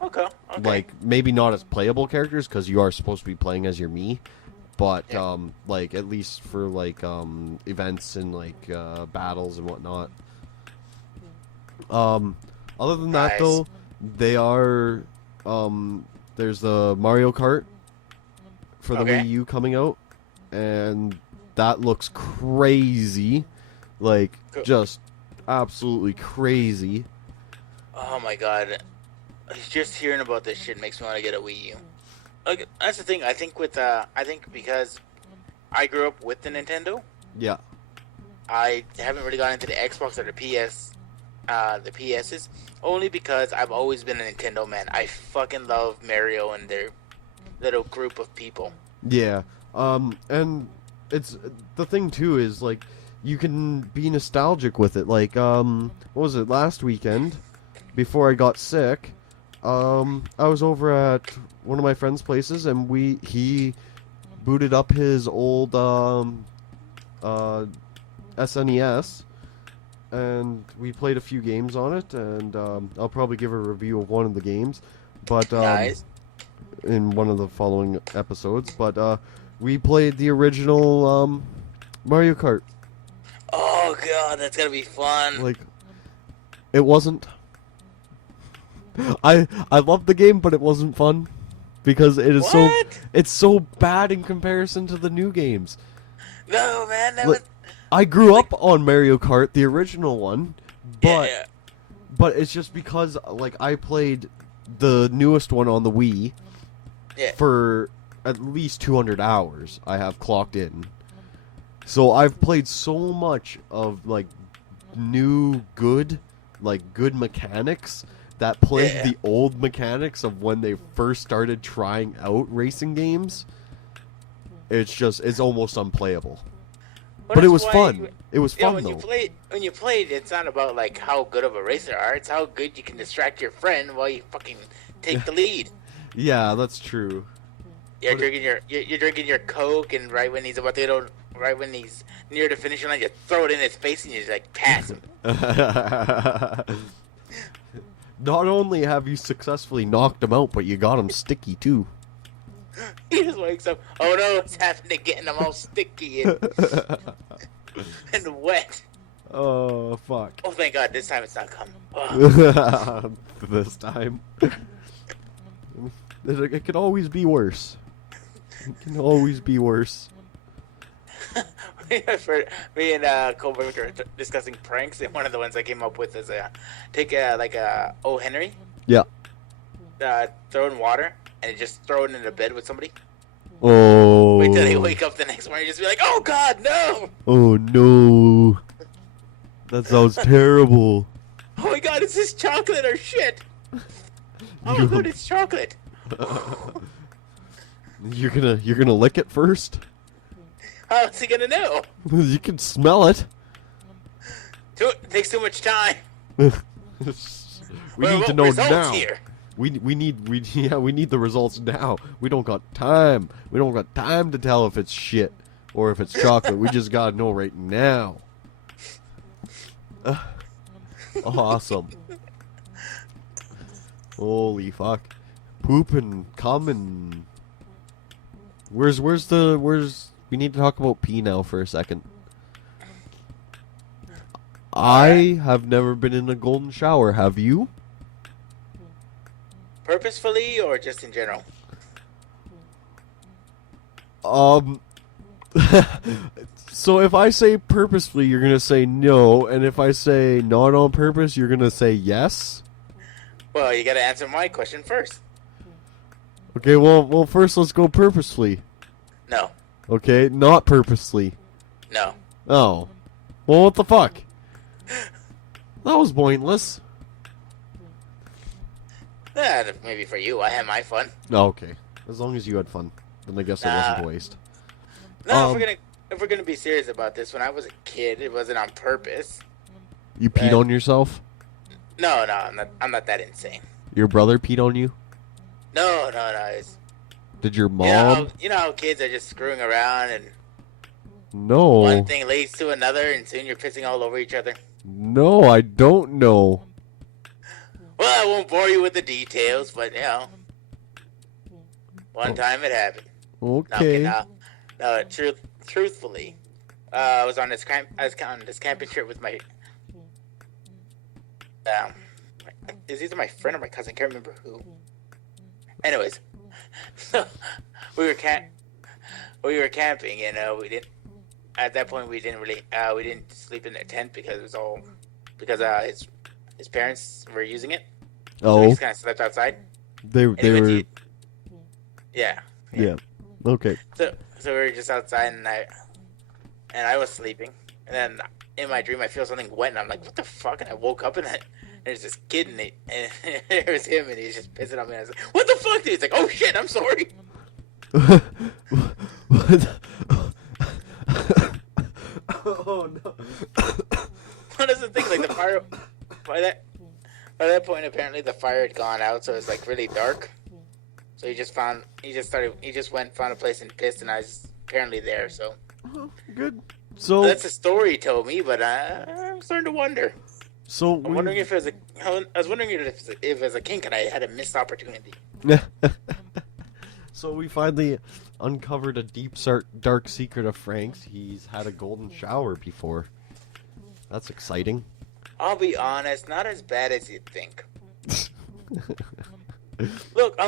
Okay. Like, maybe not as playable characters, because you are supposed to be playing as your me. But, Yeah. like, at least for, like, events and, like, battles and whatnot. Other than that, Nice. though, They are. There's the Mario Kart for the Okay. Wii U coming out, and that looks crazy, like Cool. just absolutely crazy. Oh my god. Just hearing about this shit makes me want to get a Wii U. Like, that's the thing. I think because I grew up with the Nintendo, Yeah, I haven't really gone into the Xbox or the PSs, only because I've always been a Nintendo man. I fucking love Mario and their little group of people. yeah. And it's the thing too is like you can be nostalgic with it. Like, what was it last weekend? Before I got sick, I was over at one of my friend's places, and he booted up his old SNES, and we played a few games on it, and I'll probably give a review of one of the games, but Nice. in one of the following episodes. But we played the original Mario Kart. Oh god, that's gonna be fun. Like, it wasn't. I loved the game, but it wasn't fun because it is What? it's so bad in comparison to the new games. No, man, that Like, was. I grew up on Mario Kart, the original one, but Yeah. but it's just because like I played the newest one on the Wii Yeah. for at least 200 hours. I have clocked in, so I've played so much of like new good mechanics that plagued Yeah. the old mechanics of when they first started trying out racing games. It's almost unplayable. Well, But it that's was why fun. It was Yeah, fun when though. you played, it's not about like how good of a racer you are. It's how good you can distract your friend while you fucking take the lead. Yeah, that's true. You're But you're drinking your Coke, and right when he's near the finish line, you throw it in his face and you just like pass him. Not only have you successfully knocked him out, but you got him sticky too. He just wakes up. Oh no, it's happening again. I'm all sticky and, and wet. Oh fuck. Oh thank God, this time it's not coming. Oh. This time. It could always be worse. It can always be worse. Me and Cole were discussing pranks, and one of the ones I came up with is take O. Henry, Yeah. throw in water, and just throw it in the bed with somebody. Oh. Wait till they wake up the next morning, just be like, "Oh God, no! Oh no. That sounds terrible. Oh my God, is this chocolate or shit? Oh You- good, it's chocolate." You're gonna lick it first? How's he gonna know? You can smell it. It takes too much time. We Well, need to what know results now. here? We need the results now. We don't got time. We don't got time to tell if it's shit or if it's chocolate. We just gotta know right now. Awesome. Holy fuck. Poop and cum and where's we need to talk about pee now for a second. I have never been in a golden shower, have you? Purposefully or just in general? So if I say purposefully, you're gonna say no, and if I say not on purpose, you're gonna say yes? Well, you gotta answer my question first. Okay, well first let's go purposefully. No, Okay, not purposely. no. Oh. Well, what the fuck? That was pointless. Maybe for you, I had my fun. Oh, okay. As long as you had fun, then I guess it wasn't a waste. No, if we're gonna be serious about this, when I was a kid, it wasn't on purpose. You peed on yourself? No, I'm not that insane. Your brother peed on you? No. It's, Did your you mom? know how kids are just screwing around and No. one thing leads to another, and soon you're pissing all over each other. No, I don't know. Well, I won't bore you with the details, but one time it happened. Okay. No, truthfully, I was on this camping trip with my It's either my friend or my cousin. Can't remember who. Anyways, so we were camping, and we didn't. At that point, we didn't sleep in the tent because it was all because his parents were using it. So we Oh, just kind of slept outside. they And he were. went to- yeah. Yeah. Okay. So we were just outside, and I was sleeping, and then in my dream I feel something wet, and I'm like, what the fuck? And I woke up, and there's this kid, and it was him, and he's just pissing on me. And I was like, what the fuck, dude? He's like, oh shit, I'm sorry. Oh no. What is the thing? Like the fire by that point, apparently the fire had gone out, so it was like really dark. So he just went and found a place and pissed, and I was apparently there. So Good. So that's a story he told me, but I'm starting to wonder. So I'm wondering if it was I was wondering if it was a kink and I had a missed opportunity. So we finally uncovered a deep, dark secret of Frank's. He's had a golden shower before. That's exciting. I'll be honest, not as bad as you'd think. Look,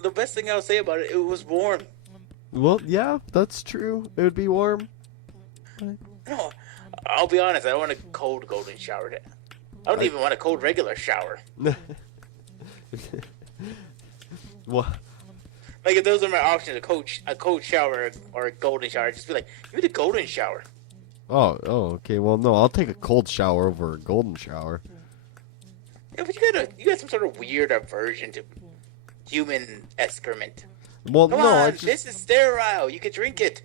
the best thing I'll say about it, it was warm. Well, yeah, that's true. It would be warm. No, I'll be honest, I don't want a cold golden shower. I don't even want a cold regular shower. What? Like, if those are my options, a cold shower or a golden shower, I'd just be like, give me the golden shower. Oh, okay. Well, no, I'll take a cold shower over a golden shower. Yeah, but you got some sort of weird aversion to human excrement. Well, Come no, on, this is sterile. You can drink it.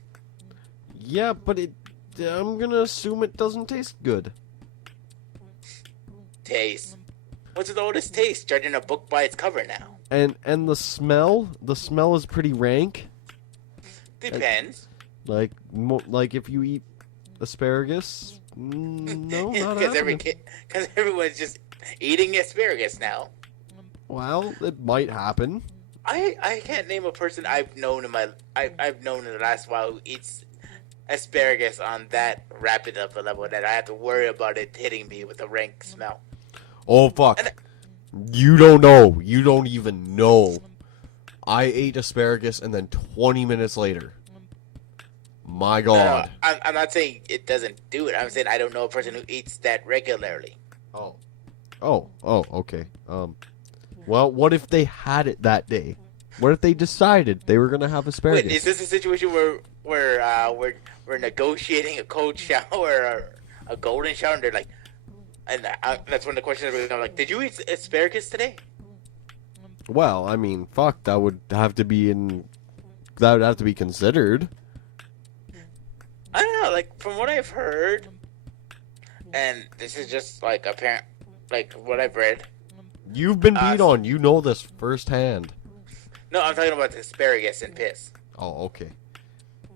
Yeah, but I'm gonna assume it doesn't taste good. Taste. What's with all this taste? Judging a book by its cover now. And the smell is pretty rank. Depends. Like if you eat asparagus, no, not Because happening. everyone's just eating asparagus now. Well, it might happen. I can't name a person I've known in the last while who eats asparagus on that rapid of a level that I have to worry about it hitting me with a rank smell. Oh fuck! You don't know. You don't even know. I ate asparagus, and then 20 minutes later, my God. No, I'm not saying it doesn't do it. I'm saying I don't know a person who eats that regularly. Oh, okay. Well, what if they had it that day? What if they decided they were gonna have asparagus? Wait, is this a situation where we're negotiating a cold shower or a golden shower, and they're like, and that's when the question is like, did you eat asparagus today? Well, I mean, fuck, that would have to be considered. I don't know, like from what I've heard, and this is just like apparent, like what I've read. You've been beat on. You know this firsthand. No, I'm talking about the asparagus and piss. Oh, okay.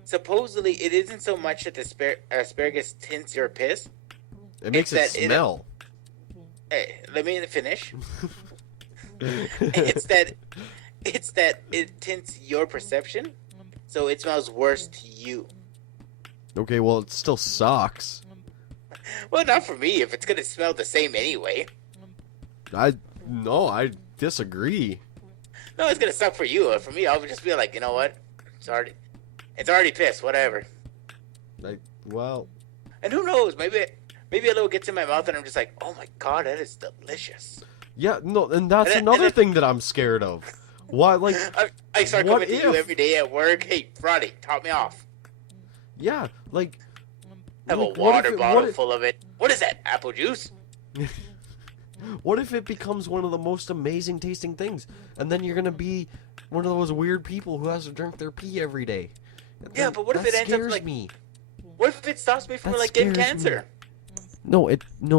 Supposedly, it isn't so much that the asparagus tints your piss. It makes it smell. Hey, let me finish. It's that it tints your perception, so it smells worse to you. Okay, well, it still sucks. Well, not for me. If it's gonna smell the same anyway. I disagree. No, it's gonna suck for you. For me, I'll just be like, you know what? It's already pissed. Whatever. Well, And who knows? Maybe a little gets in my mouth, and I'm just like, oh my god, that is delicious. yeah, no, and that's another thing that I'm scared of. Why, like, I start what coming to you if? every day at work. Hey, Roddy, top me off. yeah, like, Have like, a water bottle full of it. What is that? Apple juice? What if it becomes one of the most amazing tasting things, and then you're gonna be one of those weird people who has to drink their pee every day? Yeah, but what if it ends up like me? What if it stops me from That like getting scares cancer? No,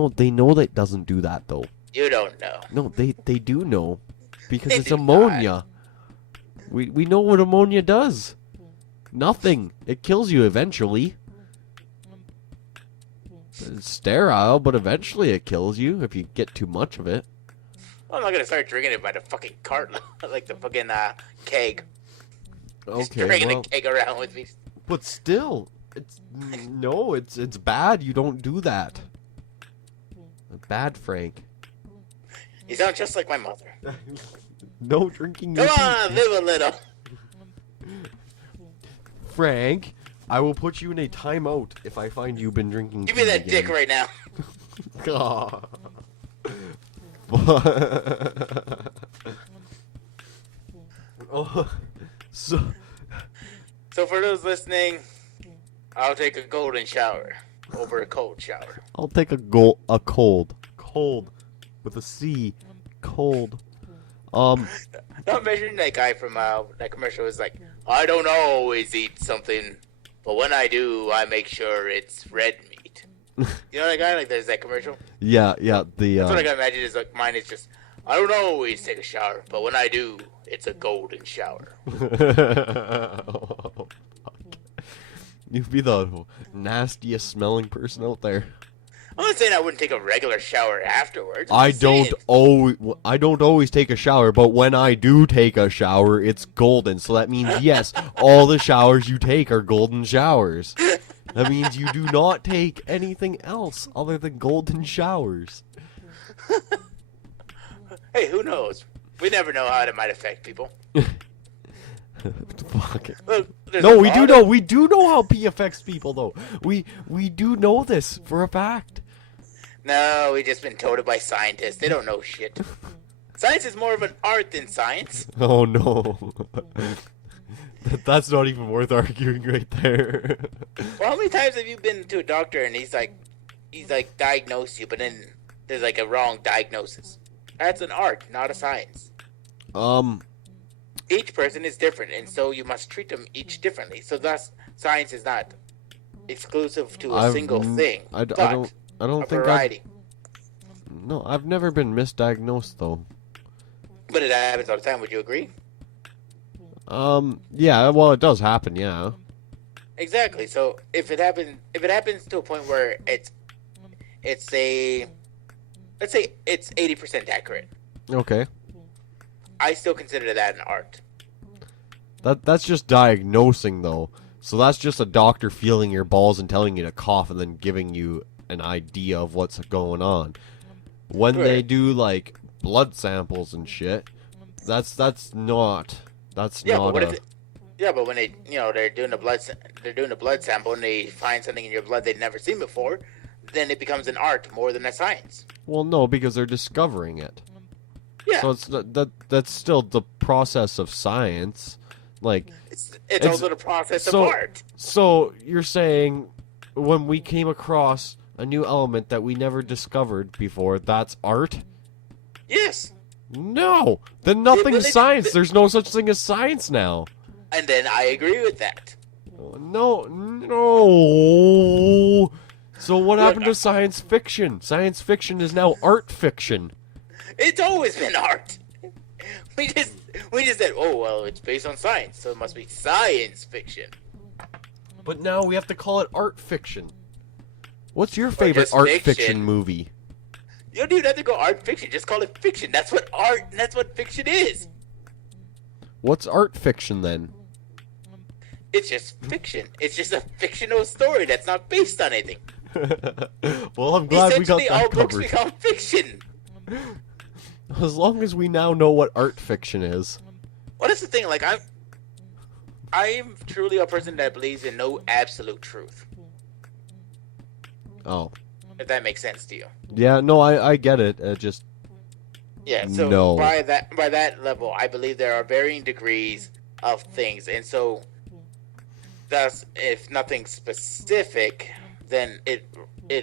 they know that it doesn't do that though. You don't know. No, they do know, because They it's do ammonia. We know what ammonia does. Nothing. It kills you eventually. It's sterile, but eventually it kills you if you get too much of it. Well, I'm not gonna start drinking it by the fucking cart, like the fucking keg. Just Okay, dragging well, a keg around with me. but still, it's bad. You don't do that. Bad, Frank. You sound just like my mother. No drinking. Come on, live a little. Frank, I will put you in a timeout if I find you've been drinking. Give me that dick right now. God. Oh, so for those listening, I'll take a golden shower over a cold shower. I'll take a cold with a C, cold. Not mentioning that guy from that commercial is like, I don't always eat something, but when I do, I make sure it's red meat. You know that guy? Like, there's that commercial. Yeah. That's what I can imagine. Is like mine is just, I don't always take a shower, but when I do, it's a golden shower. You'd be the nastiest smelling person out there. I'm not saying I wouldn't take a regular shower afterwards. I don't always take a shower, but when I do take a shower, it's golden. So that means yes, all the showers you take are golden showers. That means you do not take anything else other than golden showers. Hey, who knows? We never know how it might affect people. Fuck it. Look, No, we do know. We do know how pee affects people, though. We do know this for a fact. No, we just been told it by scientists. They don't know shit. Science is more of an art than science. Oh no. That's not even worth arguing right there. Well, how many times have you been to a doctor and he's like diagnosed you, but then there's like a wrong diagnosis? That's an art, not a science. Each person is different, and so you must treat them each differently. So thus, science is not exclusive to a single thing. I don't a think variety. No, I've never been misdiagnosed though. But it happens all the time. Would you agree? Yeah, well, it does happen, yeah. Exactly. So if it happens to a point where let's say it's 80% accurate. Okay. I still consider that an art. That's just diagnosing though. So that's just a doctor feeling your balls and telling you to cough and then giving you an idea of what's going on. When they do like blood samples and shit, that's not But when they they're doing a blood sample and they find something in your blood they've never seen before, then it becomes an art more than a science. Well, no, because they're discovering it. Yeah. So it's that's still the process of science. Like it's also the process of art. So you're saying when we came across a new element that we never discovered before, that's art? Yes. No. Then nothing's science. There's no such thing as science now. And then I agree with that. No. So what happened to science fiction? Science fiction is now art fiction. It's always been art. We just said, oh well, it's based on science, so it must be science fiction. But now we have to call it art fiction. What's your favorite art fiction movie? You don't even have to go art fiction. Just call it fiction. That's what art. That's what fiction is. What's art fiction then? It's just fiction. It's just a fictional story that's not based on anything. Well, I'm glad we got Essentially, that all books covered. become fiction. As long as we now know what art fiction is. Well, that's the thing. Like I'm truly a person that believes in no absolute truth. Oh. If that makes sense to you. Yeah, no, I get it. Just yeah. So no. by that level, I believe there are varying degrees of things, and so thus, if nothing specific, then it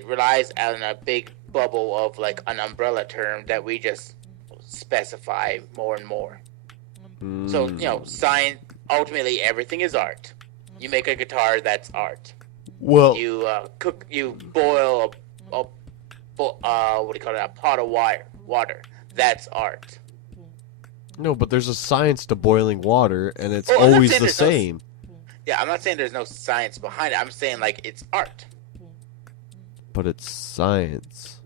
relies on a big bubble of like an umbrella term that we just specify more and more. So science. Ultimately, everything is art. You make a guitar, that's art. Well, You boil a pot of water. That's art. no, but there's a science to boiling water, and it's I'm not always saying the there's no same. Yeah, I'm not saying there's no science behind it. I'm saying like it's art. But it's science.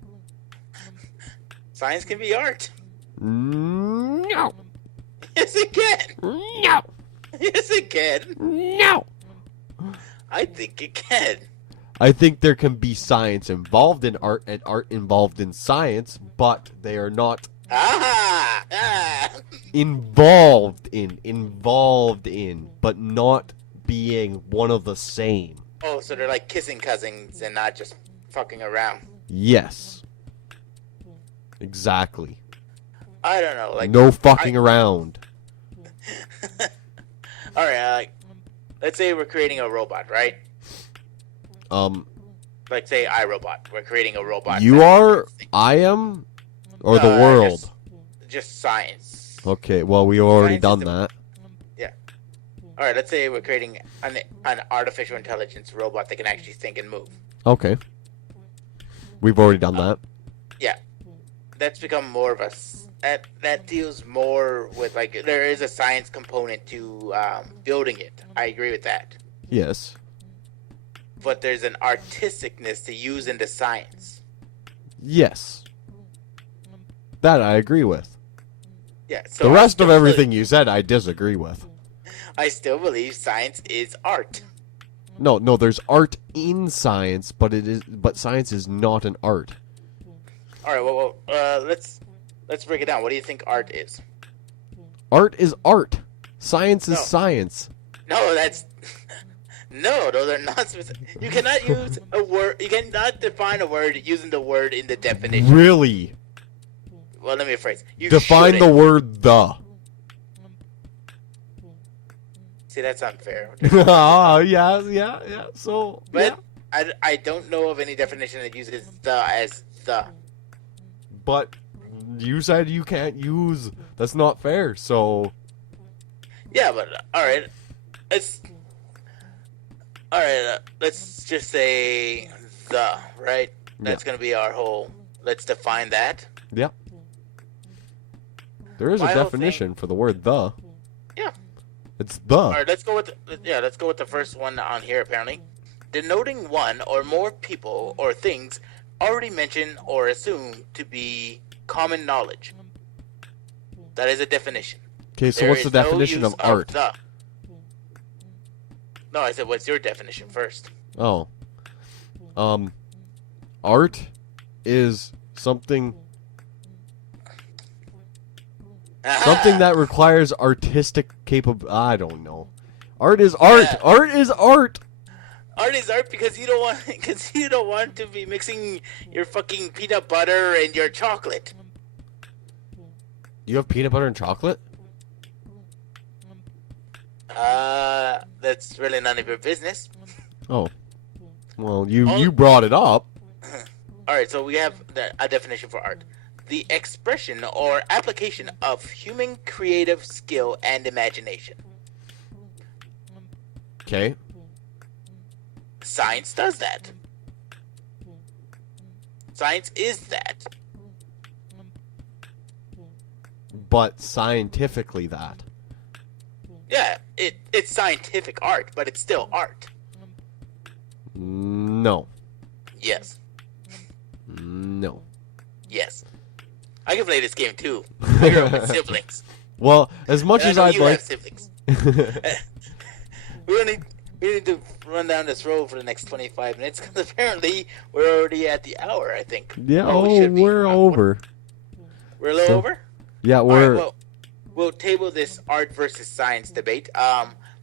Science can be art. No. Yes, it can. No. Yes, it can. No. I think it can. I think there can be science involved in art and art involved in science, but they are not Ah! Ah! Involved in, but not being one of the same. Oh, so they're like kissing cousins and not just fucking around. Yes. Exactly. I don't know, like No fucking around. All right, let's say we're creating a robot, right? Like say iRobot. We're creating a robot. You are, I am, or the world? Just science. Okay, well, we already Science done is that. Yeah. All right, let's say we're creating an artificial intelligence robot that can actually think and move. Okay. We've already done that. Yeah. That's become more of a... That deals more with, like, there is a science component to building it. I agree with that. Yes. But there's an artisticness to using the science. Yes. That I agree with. Yeah. So The rest of everything you said, I disagree with. I still believe science is art. No, there's art in science, but science is not an art. All right. Well, let's break it down. What do you think art is? Art is art. Science is No. science. No, that's no. Those are not specific. You cannot use a word. You cannot define a word using the word in the definition. Really? Well, let me rephrase. You Define the shouldn't. word the. See, that's unfair. Ah, yeah. So, But yeah. I don't know of any definition that uses the as the. But you said you can't use. That's not fair. So, Yeah, but all right. Let's just say the, right? That's gonna be our whole. Let's define that. yeah. There is My a whole definition for the word the. Yeah. It's the. All right, let's go with the first one on here. Apparently, denoting one or more people or things already mentioned or assumed to be common knowledge. That is a definition. Okay, so There what's the is no definition use of art? the. No, I said, what's your definition first? Oh. Art is something that requires artistic I don't know. Art is art. Yeah. Art is art. Art is art because you don't want to be mixing your fucking peanut butter and your chocolate. You have peanut butter and chocolate? That's really none of your business. Oh. Well, you brought it up. All right, so we have a definition for art: the expression or application of human creative skill and imagination. Okay. Science does that. Science is that. But scientifically that. Yeah, it's scientific art, but it's still art. No. Yes. No. Yes. I can play this game too. I grew up with siblings. Well, as much And as I know I'd you like have siblings. We need to run down this road for the next 25 minutes because apparently we're already at the hour, I think. Yeah, Or we should be. we're over. We're a little over? Yeah, All we're right, well, we'll table this art versus science debate.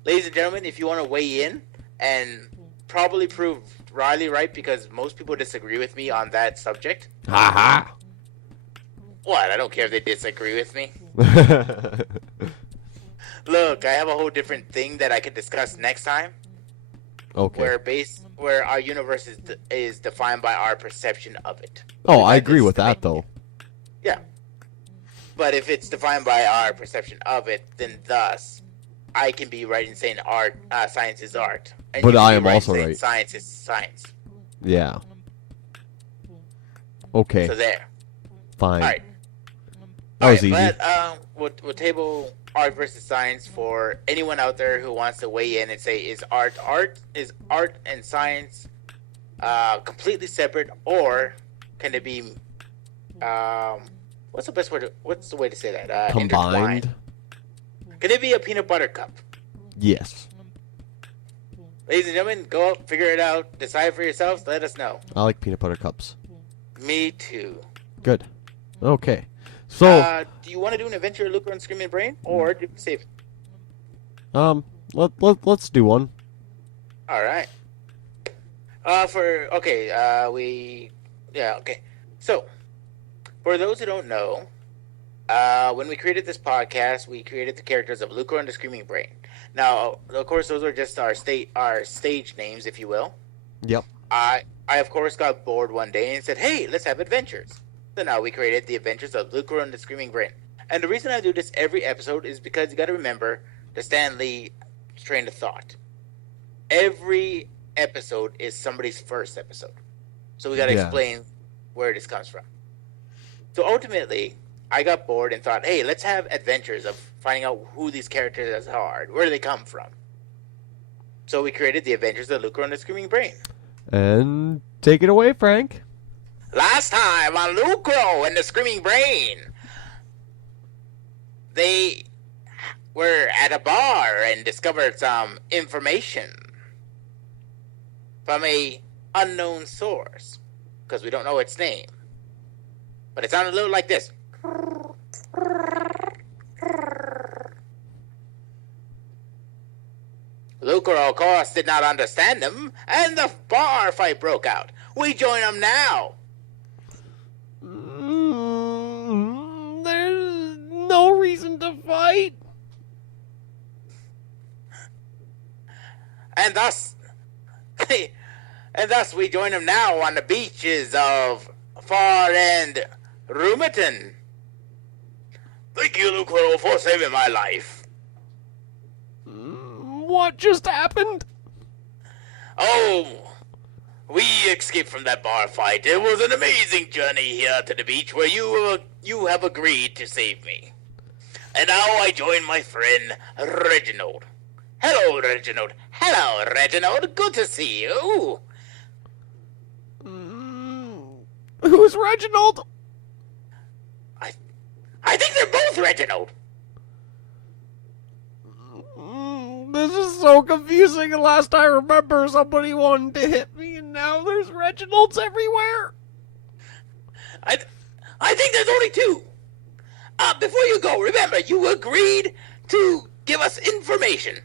Ladies and gentlemen, if you want to weigh in and probably prove Riley right, because most people disagree with me on that subject. haha. What? I don't care if they disagree with me. Look, I have a whole different thing that I could discuss next time. Okay. Where our universe is defined by our perception of it. Oh, I That agree is with the that main- though. Yeah. But if it's defined by our perception of it, then thus I can be right in saying science is art. And But you can I be am in also saying right. Science is science. Yeah. Okay. So there. Fine. All right. That was easy. But we'll table art versus science for anyone out there who wants to weigh in and say, is art and science completely separate, or can it be what's the way to say that? Combined. Intertwined? Can it be a peanut butter cup? Yes. Ladies and gentlemen, go up, figure it out, decide for yourselves, let us know. I like peanut butter cups. Me too. Good. Okay. So, do you want to do an adventure of Lucro and Screaming Brain, or do you save? let's do one. All right. Okay. So, for those who don't know, when we created this podcast, we created the characters of Lucro and the Screaming Brain. Now, of course, those are just our stage names, if you will. Yep. I of course got bored one day and said, "Hey, let's have adventures." So now we created the Adventures of Lucro and the Screaming Brain. And the reason I do this every episode is because you got to remember the Stan Lee train of thought. Every episode is somebody's first episode, so we got to explain where this comes from. So ultimately, I got bored and thought, "Hey, let's have adventures of finding out who these characters are, where do they come from." So we created the Adventures of Lucro and the Screaming Brain. And take it away, Frank. Last time on Lucro and the Screaming Brain, they were at a bar and discovered some information from a unknown source, because we don't know its name. But it sounded a little like this. Lucro, of course, did not understand them, and the bar fight broke out. We join them now. There's no reason to fight. And thus we join them now on the beaches of Far and Rumiton. Thank you, Lucro, for saving my life. What just happened? Oh, we escaped from that bar fight. It was an amazing journey here to the beach where you have agreed to save me. And now I join my friend Reginald. Hello, Reginald. Hello, Reginald. Good to see you. Who's Reginald? I think they're both Reginald. This is so confusing. And last I remember, somebody wanted to hit me, and now there's Reginalds everywhere. I think there's only two. Before you go, remember, you agreed to give us information.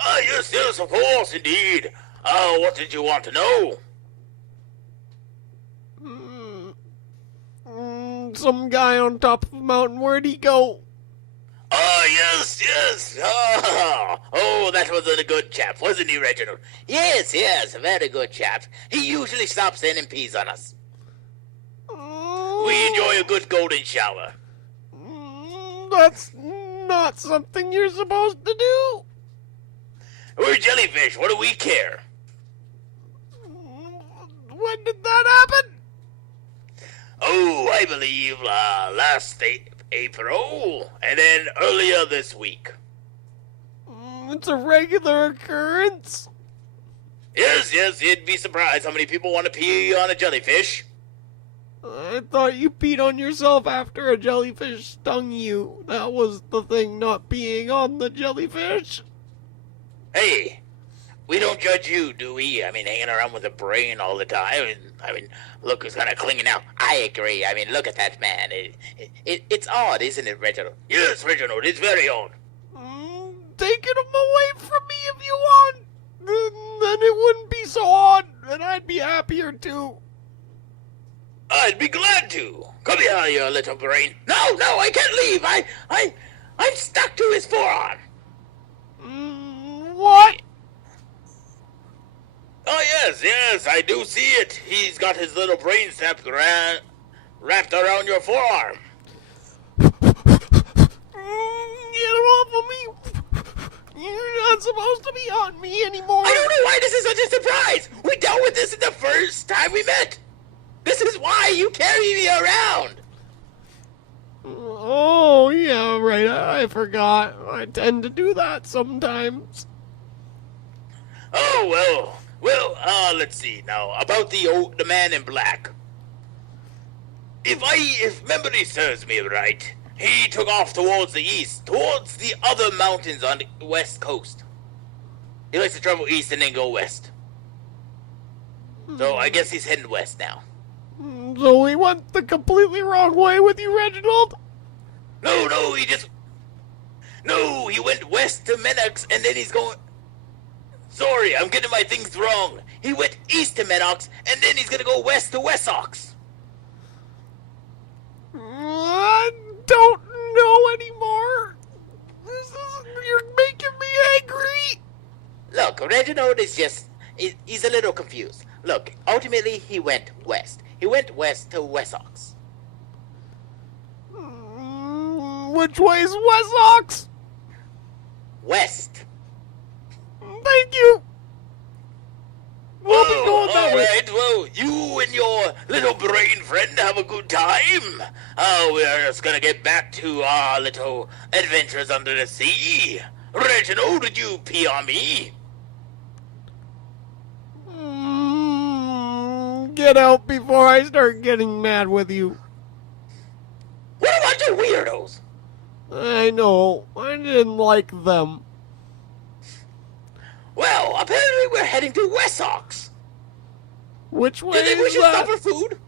Yes, of course, indeed. What did you want to know? Some guy on top of a mountain. Where'd he go? Yes. Oh, that was a good chap, wasn't he, Reginald? Yes, a very good chap. He usually stops in and pees on us. We enjoy a good golden shower. That's not something you're supposed to do. We're jellyfish. What do we care? When did that happen? Oh, I believe last April, and then earlier this week. It's a regular occurrence. Yes, you'd be surprised how many people want to pee on a jellyfish. I thought you peed on yourself after a jellyfish stung you. That was the thing, not peeing on the jellyfish. Hey, we don't judge you, do we? I mean, hanging around with a brain all the time. I mean, look who's kind of clinging now. I agree. I mean, look at that man. It's odd, isn't it, Reginald? Yes, Reginald, it's very odd. Take him away from me if you want. Then it wouldn't be so odd, and I'd be happier too. I'd be glad to. Come here, you little brain. No, I can't leave. I'm stuck to his forearm. What? Oh, yes, I do see it. He's got his little brain wrapped around your forearm. Get him off of me. You're not supposed to be on me anymore. I don't know why this is such a surprise. We dealt with this the first time we met. This is why you carry me around. Oh, yeah, right. I forgot. I tend to do that sometimes. Oh, well, let's see now. About the man in black. If memory serves me right, he took off towards the east, towards the other mountains on the west coast. He likes to travel east and then go west. So I guess he's heading west now. So we went the completely wrong way with you, Reginald? No, he went west to Menox, and then he's going... Sorry, I'm getting my things wrong. He went east to Menox, and then he's gonna go west to Wessox. I don't know anymore. You're making me angry. Look, Reginald is just... He's a little confused. Look, ultimately, he went west. He went west to Wessox. Which way is Wessox? West. Thank you. We'll be going that way. Alright, well, you and your little brain friend have a good time. We're just gonna get back to our little adventures under the sea. Reginald, did you pee on me? Get out before I start getting mad with you. What a bunch of weirdos! I know. I didn't like them. Well, apparently we're heading to Wessox. Which way Do you think we is should that? stop for food?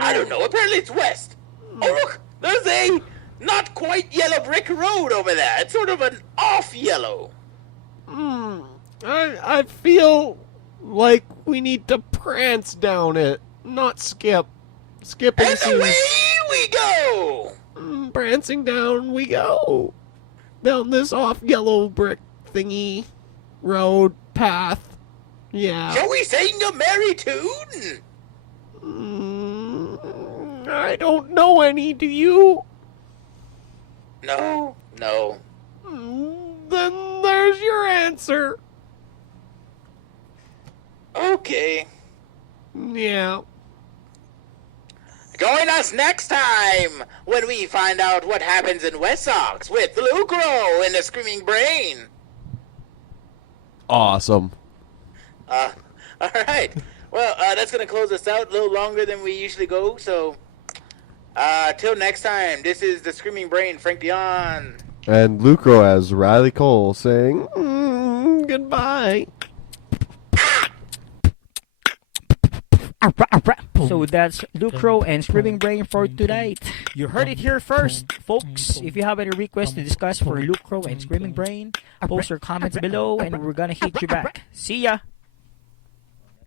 I don't know. Apparently it's west. Oh, look! There's a not quite yellow brick road over there. It's sort of an off yellow. I feel like we need to prance down it, not skip. Skipping And seems... away we go! Prancing down we go. Down this off yellow brick thingy road path. Yeah. Shall we sing a merry tune? I don't know any, do you? No. Then there's your answer. Okay. Yeah. Join us next time when we find out what happens in Wessox with Lucro and the Screaming Brain. Awesome. Alright. Well, that's going to close us out a little longer than we usually go, so... till next time, this is the Screaming Brain, Frank Dion. And Lucro as Riley Cole saying goodbye. So that's Lucro and Screaming Brain for tonight. You heard it here first, folks. If you have any requests to discuss for Lucro and Screaming Brain, post your comments below and we're gonna hit you back. See ya!